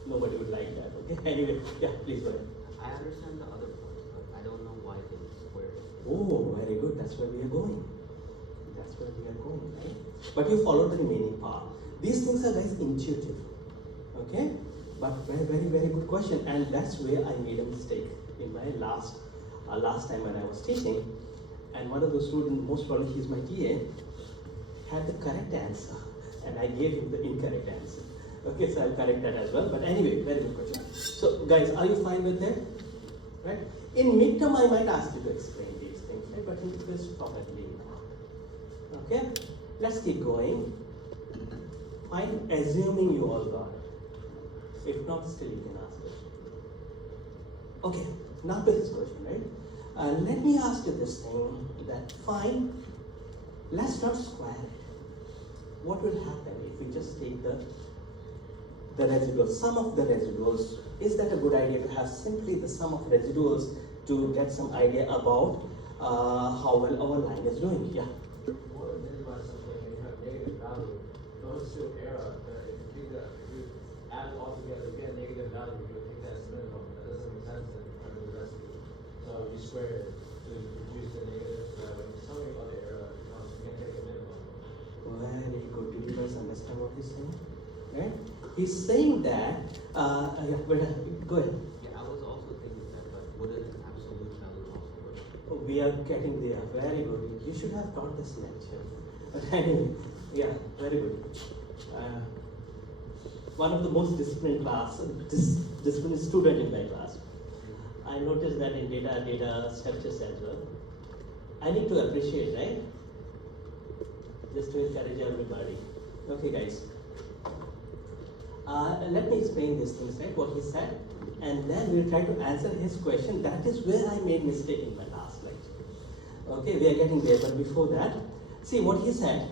nobody would like that, okay? Anyway, yeah, please go ahead. I understand the other point, but I don't know why they square it. Oh, very good, that's where we are going. That's where we are going, right? But you follow the remaining part. These things are guys intuitive, okay? But very, very, very good question, and that's where I made a mistake in my last last time when I was teaching, and one of the students, most probably he's my TA, had the correct answer, and I gave him the incorrect answer. Okay, so I'll correct that as well. But anyway, very good question. So guys, are you fine with that? Right? In midterm, I might ask you to explain these things, right? But in this, probably not. Okay? Let's keep going. Fine, assuming you all got it. If not, still you can ask it. Okay, now to this question, right? Let me ask you this thing, that fine, let's not square it. What will happen if we just take the residuals, sum of the residuals? Is that a good idea to have simply the sum of residuals to get some idea about how well our line is doing? Yeah. What to minimize something and you have negative value, don't still error. If you add it all together, you get negative value, you'll think that's minimum. That doesn't make sense in the recipe. So you square it to reduce the negative. So when you're summing about the error, you can't take a minimum. Very good. Did you guys understand what he's saying? Right? He's saying that, yeah, go ahead. Yeah, I was also thinking that, but wouldn't an absolute value also work? Oh, we are getting there. Very good. You should have taught this lecture. But anyway, yeah, very good. One of the most disciplined disciplined student in my class. I noticed that in data structures as well. I need to appreciate, right? Just to encourage everybody. Okay, guys. Let me explain these things, right? What he said, and then we'll try to answer his question. That is where I made mistake in my last lecture. Okay, we are getting there, but before that, see what he said.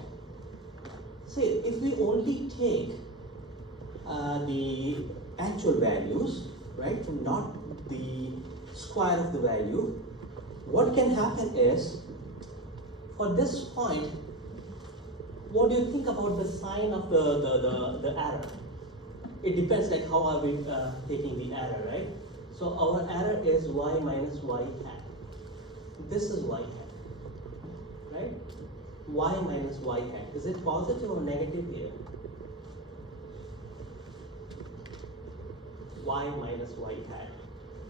See, if we only take the actual values, right, not the square of the value, what can happen is, for this point, what do you think about the sign of the error? It depends like how are we taking the error, right? So our error is y minus y hat. This is y hat, right? Y minus y hat. Is it positive or negative here? Y minus y hat.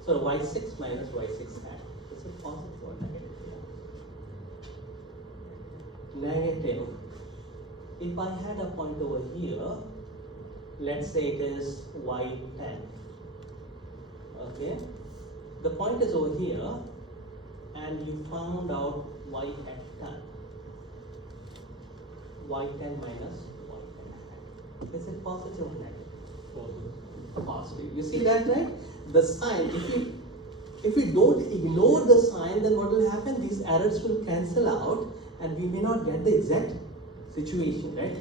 So y6 minus y6 hat. Is it positive or negative here? Negative. If I had a point over here, let's say it is y10. Okay? The point is over here, and you found out y hat 10. y10 minus y10 hat. Is it positive or negative? Positive. Positive. You see that, right? The sign, if we don't ignore the sign, then what will happen? These errors will cancel out and we may not get the exact situation, right?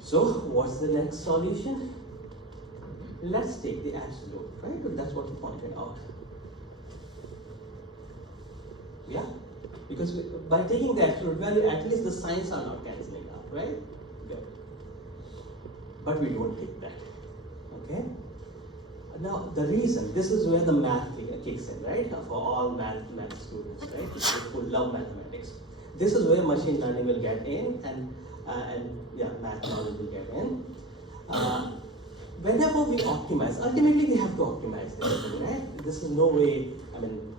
So what's the next solution? Let's take the absolute, right? That's what he pointed out. Yeah? Because by taking the absolute value, at least the signs are not cancelling out, right? Good. But we don't take that. Okay? Now the reason, this is where the math kicks in, right? For all math students, right? Who love mathematics. This is where machine learning will get in, and yeah, math knowledge will get in. Whenever we optimize, ultimately we have to optimize this, right? This is no way, I mean,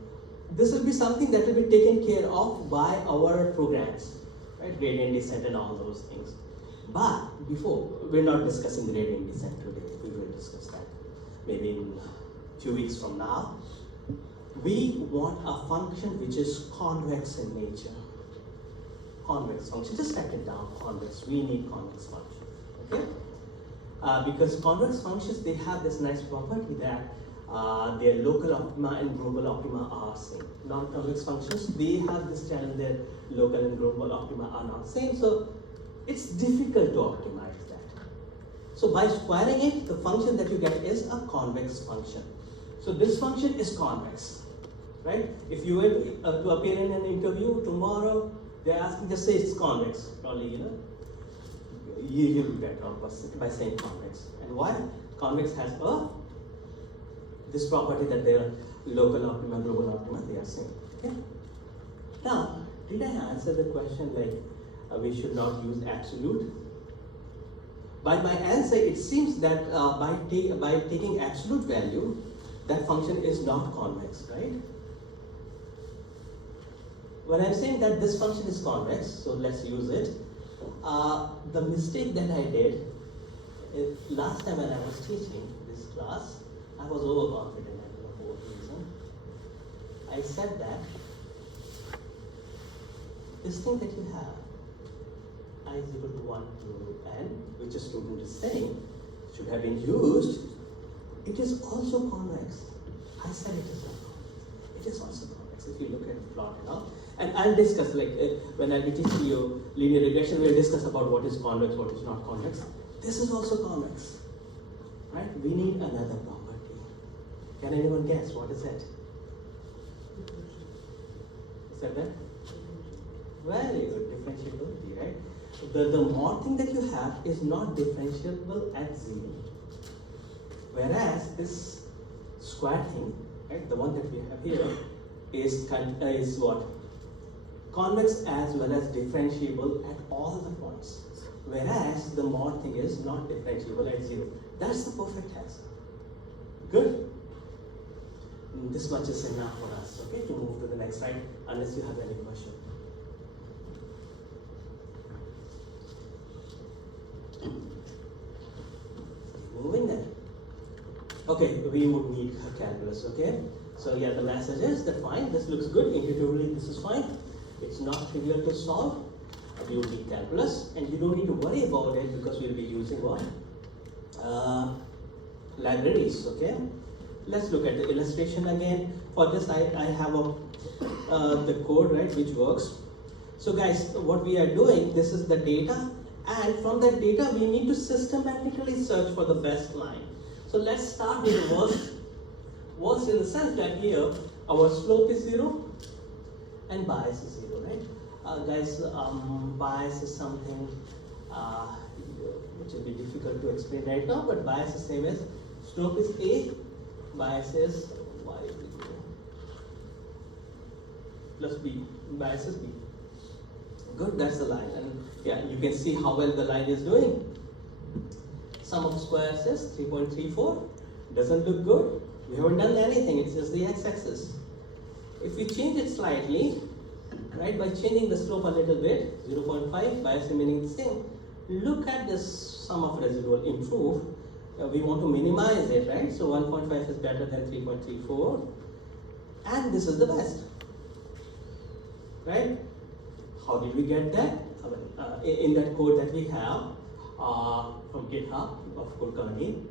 this will be something that will be taken care of by our programs, right? Gradient descent and all those things. But before, we're not discussing gradient descent today. We will discuss that maybe in a few weeks from now. We want a function which is convex in nature. Convex function, just write it down, convex. We need convex function, okay? Because convex functions, they have this nice property that their local optima and global optima are same. Non-convex functions, they have this challenge, their local and global optima are not same, so it's difficult to optimize that. So by squaring it, the function that you get is a convex function. So this function is convex, right? If you were to appear in an interview tomorrow, they're asking, just say it's convex, only, you will get off by saying convex. And why? Convex has this property that their local optima, global optima, they are same. Okay? Now, did I answer the question like we should not use absolute? By my answer, it seems that by taking absolute value, that function is not convex, right? when I'm saying that this function is convex, so let's use it. The mistake that I did last time when I was teaching this class, I was overconfident. I don't know for what reason. I said that this thing that you have, I is equal to 1 to n, which a student is saying should have been used, it is also convex. I said it is not convex. It is also convex if you look at the plot and all. And I'll discuss, like when I'll be teaching you linear regression, we'll discuss about what is convex, what is not convex. This is also convex, right? We need another property. Can anyone guess what is it? Is that that? Very good, differentiability, right? The more thing that you have is not differentiable at 0. Whereas this square thing, right, the one that we have here, is what? Convex as well as differentiable at all the points. Whereas the mod thing is not differentiable at 0. That's the perfect answer. Good? This much is enough for us, okay, to move to the next slide, unless you have any question. Moving there. Okay, we would need a calculus, okay? So yeah, the message is that fine, this looks good, intuitively this is fine. It's not trivial to solve. We would need calculus, and you don't need to worry about it because we'll be using what? Libraries, okay? Let's look at the illustration again. For this, I have the code, right, which works. So guys, what we are doing, this is the data, and from that data, we need to systematically search for the best line. So let's start with the worst. Worst in the sense that here, our slope is 0 and bias is 0, right? Guys, bias is something which will be difficult to explain right now, but bias is same as slope is A, bias is y is equal to plus B, bias is B. Good, that's the line, and yeah, you can see how well the line is doing. Sum of squares is 3.34, doesn't look good. We haven't done anything, it's just the x-axis. If we change it slightly, right, by changing the slope a little bit, 0.5, bias remaining the same, look at this sum of residual improve. We want to minimize it, right? So 1.5 is better than 3.34, and this is the best, right? How did we get that? In that code that we have from GitHub of Kulkarni,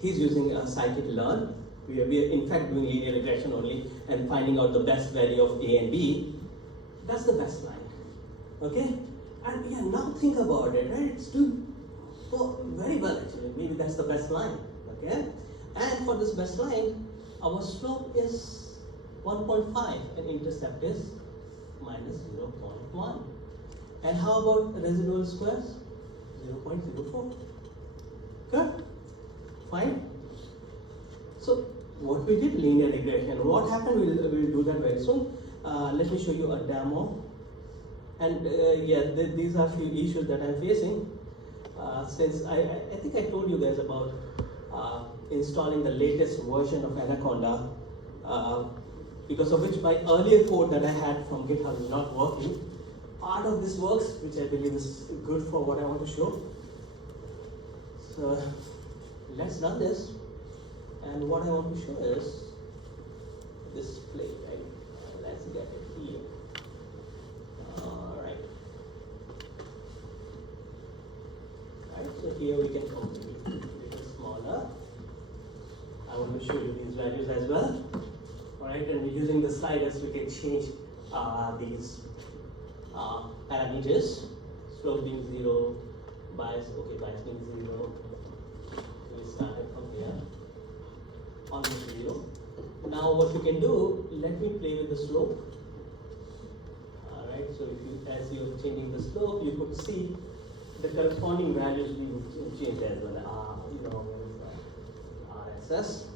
he's using scikit-learn. We are in fact doing linear regression only and finding out the best value of A and B. That's the best line, okay? And yeah, now think about it, right? It's doing very well actually. Maybe that's the best line, okay? And for this best line, our slope is 1.5 and intercept is minus 0.1. And how about residual squares? 0.04. Good? Fine? So what we did, linear regression. What happened, we'll do that very soon. Let me show you a demo. And yeah, these are few issues that I'm facing. Since I think I told you guys about installing the latest version of Anaconda, because of which my earlier code that I had from GitHub is not working. Part of this works, which I believe is good for what I want to show. So let's run this. And what I want to show is display, right? Let's get it here. Alright. Right, so here we can complete it a little smaller. I want to show you these values as well. Alright, and using the sliders we can change these parameters. Slope being 0, bias, okay, bias being 0. So we started from here. Almost 0. Now what you can do, let me play with the slope. Alright, so if you, as you're changing the slope, you could see the corresponding values we would change as well. You know, RSS.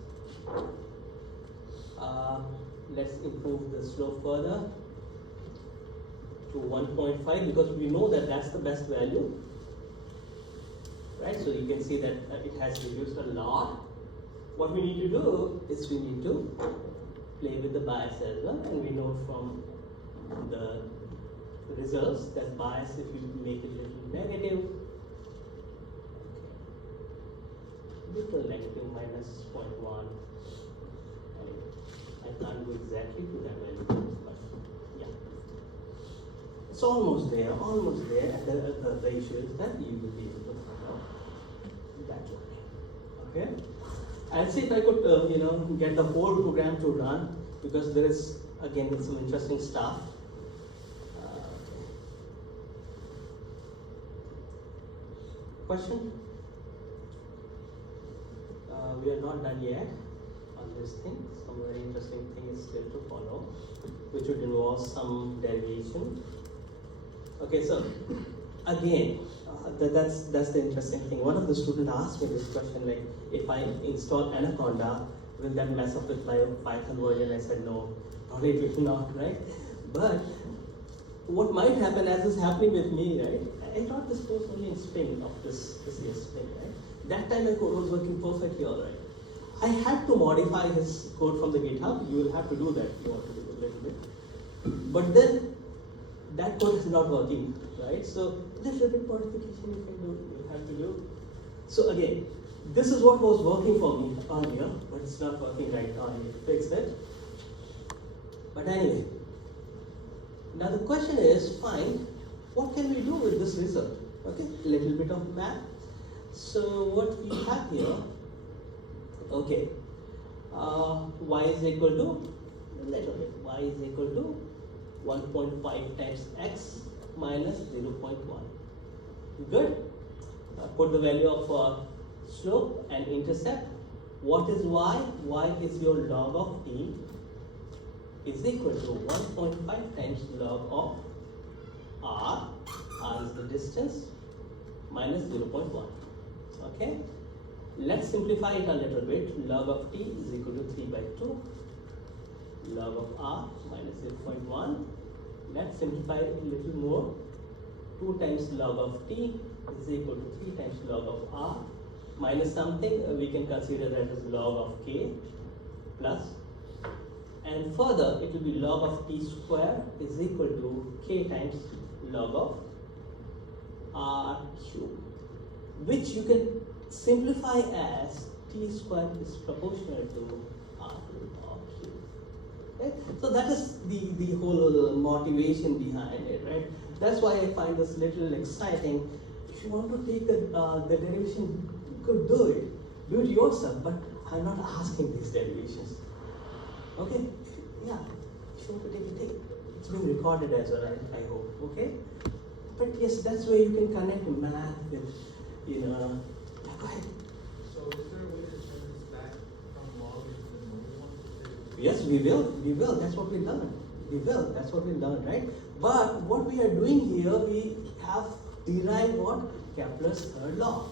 Let's improve the slope further to 1.5 because we know that that's the best value. Right, so you can see that it has reduced a lot. What we need to do is we need to play with the bias as well, and we know from the results, that's bias if you make it little negative. Little negative minus 0.1. I can't go exactly to that value, but yeah. It's almost there, and the issue is that you will be able to find out that way. Okay? I'll see if I could, get the whole program to run, because there is, again, some interesting stuff. Question? We are not done yet on this thing. Some very interesting thing is still to follow, which would involve some derivation. Okay, so again, that's the interesting thing. One of the students asked me this question, like, if I install Anaconda, will that mess up with my Python version? I said no, probably it will not, right? But what might happen, as is happening with me, right? I taught this course only in spring of this year's spring, right? That time my code was working perfectly alright. I had to modify his code from the GitHub. You will have to do that if you want to do a little bit. But then that code is not working, right? So little bit modification you can do, you have to do. So again, this is what was working for me earlier, but it's not working right now. I need to fix it. But anyway, now the question is, fine, what can we do with this result? Okay, little bit of math. So what we have here, okay, y is equal to, y is equal to 1.5 times x minus 0.1. Good. Put the value of slope and intercept. What is y? Y is your log of t is equal to 1.5 times log of r. R is the distance minus 0.1. Okay. Let's simplify it a little bit. Log of t is equal to 3 by 2. Log of r minus 0.1. Let's simplify it a little more. 2 times log of t is equal to 3 times log of r minus something. We can consider that as log of k plus. And further, it will be log of t square is equal to k times log of r cube, which you can simplify as t square is proportional to r cube. Right? So that is the whole motivation behind it, right? That's why I find this little exciting. If you want to take the derivation, you could do it. Do it yourself, but I'm not asking these derivations. Okay? Yeah. If you want to take it, take it. It's being recorded as well, I hope. Okay? But yes, that's where you can connect math with, yeah, go ahead. So is there a way to turn this back from log into the normal one? Yes, we will. That's what we learned. That's what we learned, right? But what we are doing here, we have derived what? Kepler's third law,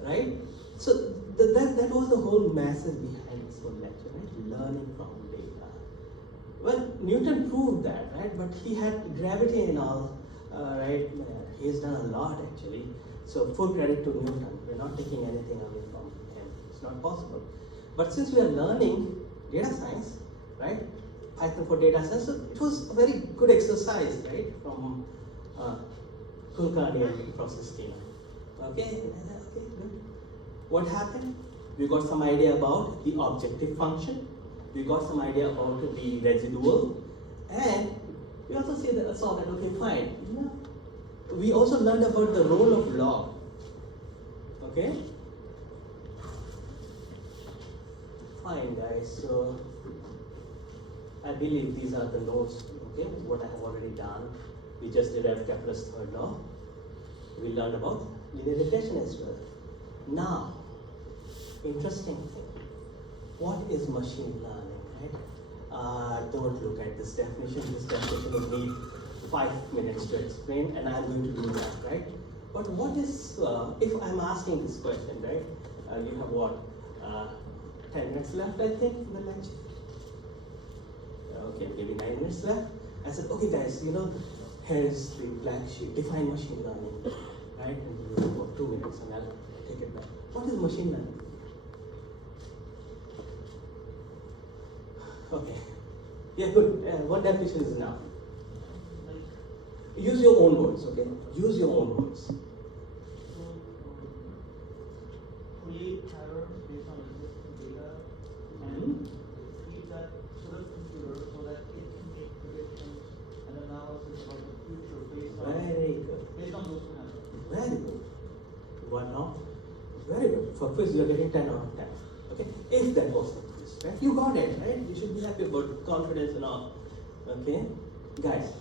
right? So that was the whole message behind this whole lecture, right? Learning from data. Well, Newton proved that, right? But he had gravity and all, right? He's done a lot actually. So full credit to Newton. We're not taking anything away from him. It's not possible. But since we are learning data science, right? Python for data science, so it was a very good exercise, right? From Kulkarni and process schema. Okay, good. What happened? We got some idea about the objective function. We got some idea about the residual, and we also saw that okay, fine. We also learned about the role of log. Okay, fine, guys. So I believe these are the notes. Okay, what I have already done. We just derived Kepler's third law. We learned about linear regression as well. Now, interesting thing. What is machine learning, right? Don't look at this definition. This definition will need 5 minutes to explain, and I'm going to do that, right? But what is, if I'm asking this question, right? You have what? 10 minutes left, I think, in the lecture. Okay, maybe 9 minutes left. I said, okay, guys, here's the blank sheet. Define machine learning, right? And you have about 2 minutes, and I'll take it back. What is machine learning? Okay, Yeah, good. One definition is enough. Like, Use your own words, okay? Use your own words. so, create patterns based on existing data and Mhm. feed that to the computer so that it can make predictions and analysis about the future Very good. based on those patterns. Very good. One off. Very good. For quiz, you are getting 10 out of 10. Okay? If that was the quiz, right? You got it, right? You should be happy about confidence and all. Okay? Guys,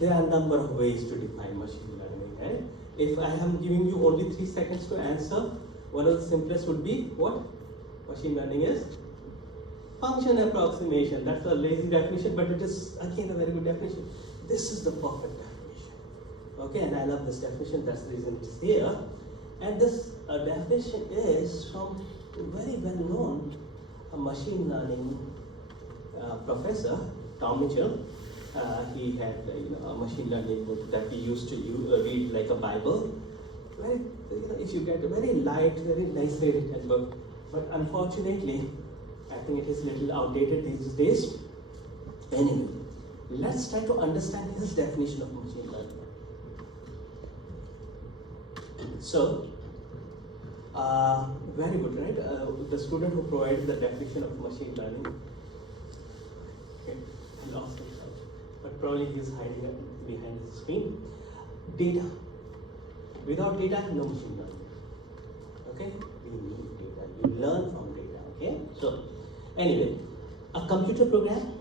there are a number of ways to define machine learning, right? If I am giving you only 3 seconds to answer, one of the simplest would be what? Machine learning is function approximation. That's a lazy definition, but it is again a very good definition. This is the perfect definition. Okay, and I love this definition, that's the reason it's here. And this definition is from a very well known machine learning professor, Tom Mitchell. He had a machine learning book that we used to read like a Bible. Very, if you get a very light, very nicely written book, but unfortunately, I think it is a little outdated these days. Anyway, let's try to understand his definition of machine learning. So, very good, right? The student who provided the definition of machine learning, okay, I lost himself, but probably he's hiding it behind his screen. Data. Without data, no machine learning. Okay? We need data. You learn from data. Okay? So, anyway, a computer program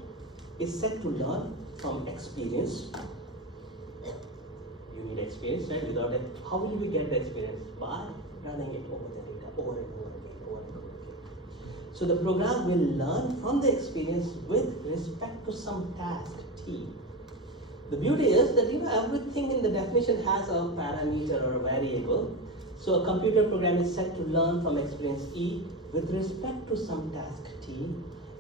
is set to learn from experience. You need experience, right? Without it, how will we get the experience? By running it over the data over and over again. So the program will learn from the experience with respect to some task T. The beauty is that everything in the definition has a parameter or a variable. So a computer program is set to learn from experience E with respect to some task T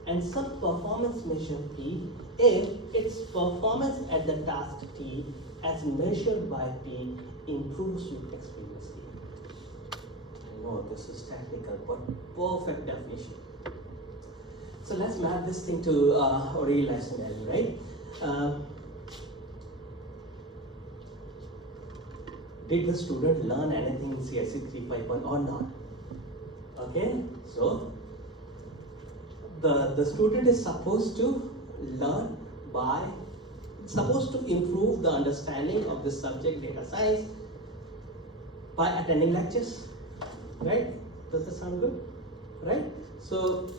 and some performance measure P if its performance at the task T as measured by P improves with experience E. I know this is technical, but perfect definition. So let's map this thing to a real life scenario, right? Did the student learn anything in CSE 3.5 or not? Okay, so the student is supposed to learn supposed to improve the understanding of the subject data science by attending lectures, right? Does that sound good? Right? So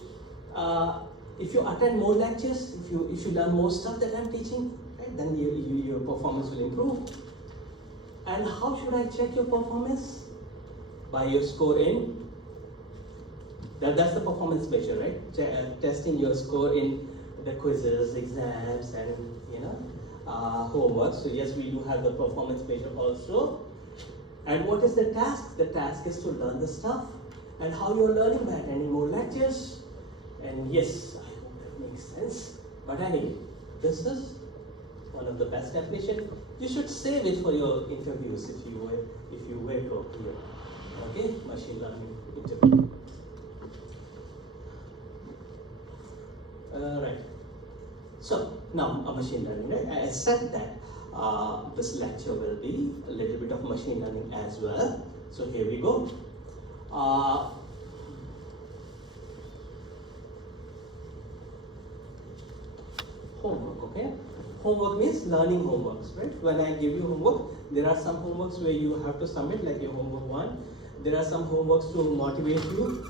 if you attend more lectures, if you learn more stuff that I'm teaching, right, then your performance will improve. And how should I check your performance? By your score in, that's the performance measure, right? Testing your score in the quizzes, exams, and homework. So yes, we do have the performance measure also. And what is the task? The task is to learn the stuff. And how you're learning? By attending more lectures. And yes, I hope that makes sense. But anyway, this is one of the best definition. You should save it for your interviews if you were to appear. Okay, machine learning interview. Right. So now a machine learning. Right? I said that this lecture will be a little bit of machine learning as well. So here we go. Homework, okay? Homework means learning homeworks, right? When I give you homework, there are some homeworks where you have to submit, like your homework 1. There are some homeworks to motivate you,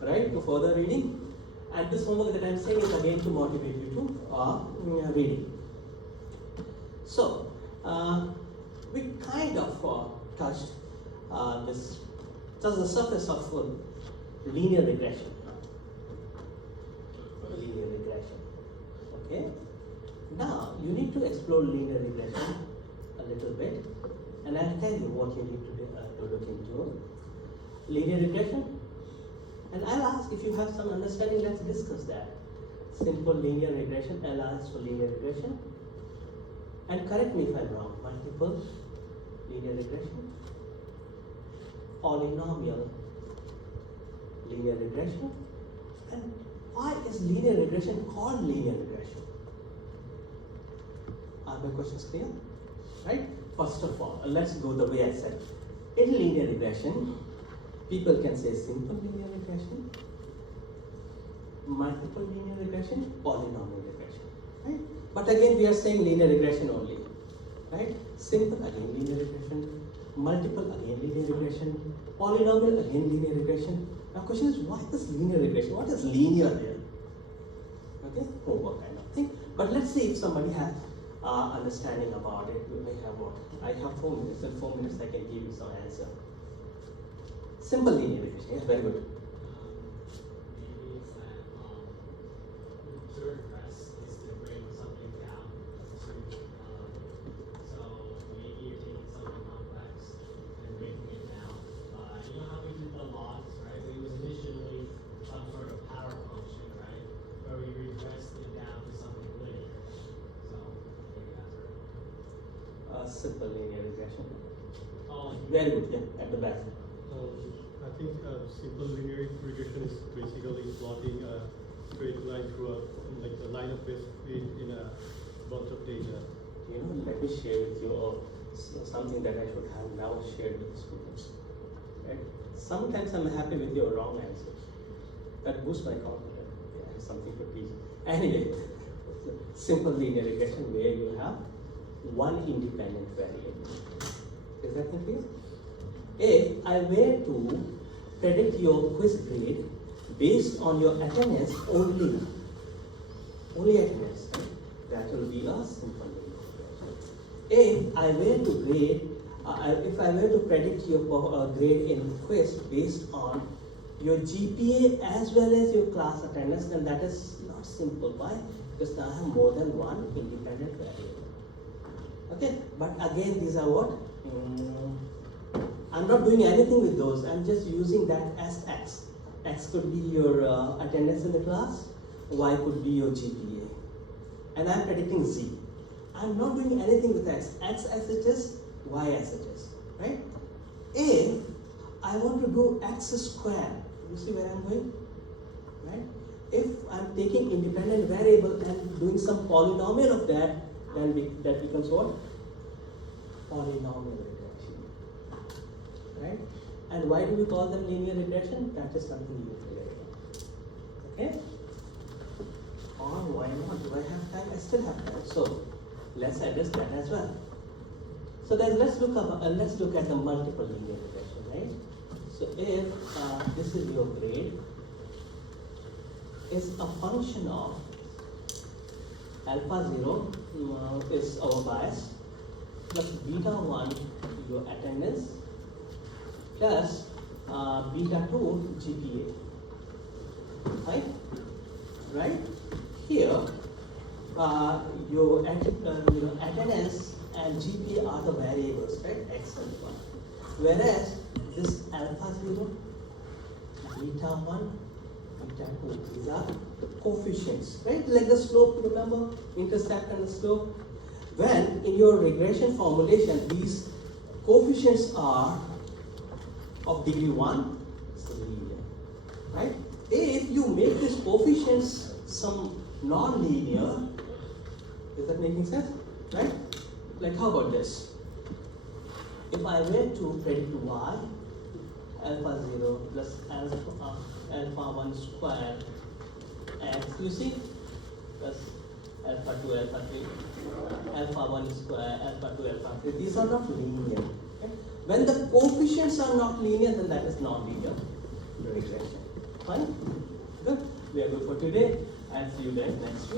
right, to further reading. And this homework that I'm saying is again to motivate you to reading. So, we kind of touched just the surface of linear regression. Linear regression, okay? Now, you need to explore linear regression a little bit, and I'll tell you what you need to look into. Linear regression, and I'll ask if you have some understanding, let's discuss that. Simple linear regression, I'll ask for linear regression. And correct me if I'm wrong, multiple linear regression, polynomial linear regression, and why is linear regression called linear regression? Are my questions clear? Right? First of all, let's go the way I said. In linear regression, people can say simple linear regression, multiple linear regression, polynomial regression. Right? But again, we are saying linear regression only. Right? Simple again linear regression, multiple again linear regression, polynomial again linear regression. Now question is, why is linear regression? What is linear there? Okay, homework kind of thing. But let's see if somebody has understanding about it. We may have what? I have 4 minutes. In 4 minutes, I can give you some answer. Simple linear regression. Yes, very good. Maybe it's that to regress is to bring something down to so maybe you're taking something complex and breaking it down by, you know how we did the logs, right? It was initially some sort of power function, right? Where we regressed it down to something linear. So maybe that's where Simple linear regression. oh, Very good. Yeah, at the back. I think simple linear regression is basically plotting a straight line through like a line of best fit in a bunch of data. You know, let me share with you something that I should have now shared with the students. Right? Sometimes I'm happy with your wrong answers. That boosts my confidence. Yeah, I have something to teach. Anyway, simple linear regression where you have one independent variable. Is that clear? If I were to predict your quiz grade based on your attendance only attendance, right? That will be a simple linear regression. If I were to predict your grade in quiz based on your GPA as well as your class attendance, then that is not simple. Why? Because I have more than one independent variable. Okay, but again, these are what? I'm not doing anything with those. I'm just using that as X. X could be your attendance in the class. Y could be your GPA. And I'm predicting Z. I'm not doing anything with X. X as it is, Y as it is. Right? If I want to do X square, you see where I'm going? Right? If I'm taking independent variable and doing some polynomial of that, then that becomes what? Polynomial regression. Right? And why do we call them linear regression? That is something you figure out. Okay? Or why not? Do I have time? I still have time. So let's address that as well. So then let's look at the multiple linear regression, right? So if this is your grade, is a function of alpha 0 is our bias, plus beta 1 your attendance, plus beta 2 GPA. Right? Here, your attendance and GPA are the variables, right? X and Y. Whereas this alpha 0, beta 1, beta 2, these are the coefficients, right? Like the slope, remember? Intercept and the slope. When in your regression formulation, these coefficients are of degree 1, it's linear, right? If you make these coefficients some non-linear, is that making sense? Right? Like how about this? If I were to predict y, alpha 0 plus alpha 1 square x, you see? Plus alpha 2, alpha 3, alpha 1 square, alpha 2, alpha 3. These are not linear. Okay? When the coefficients are not linear, then that is non-linear regression. Fine? Good. We are good for today. I'll see you guys next week.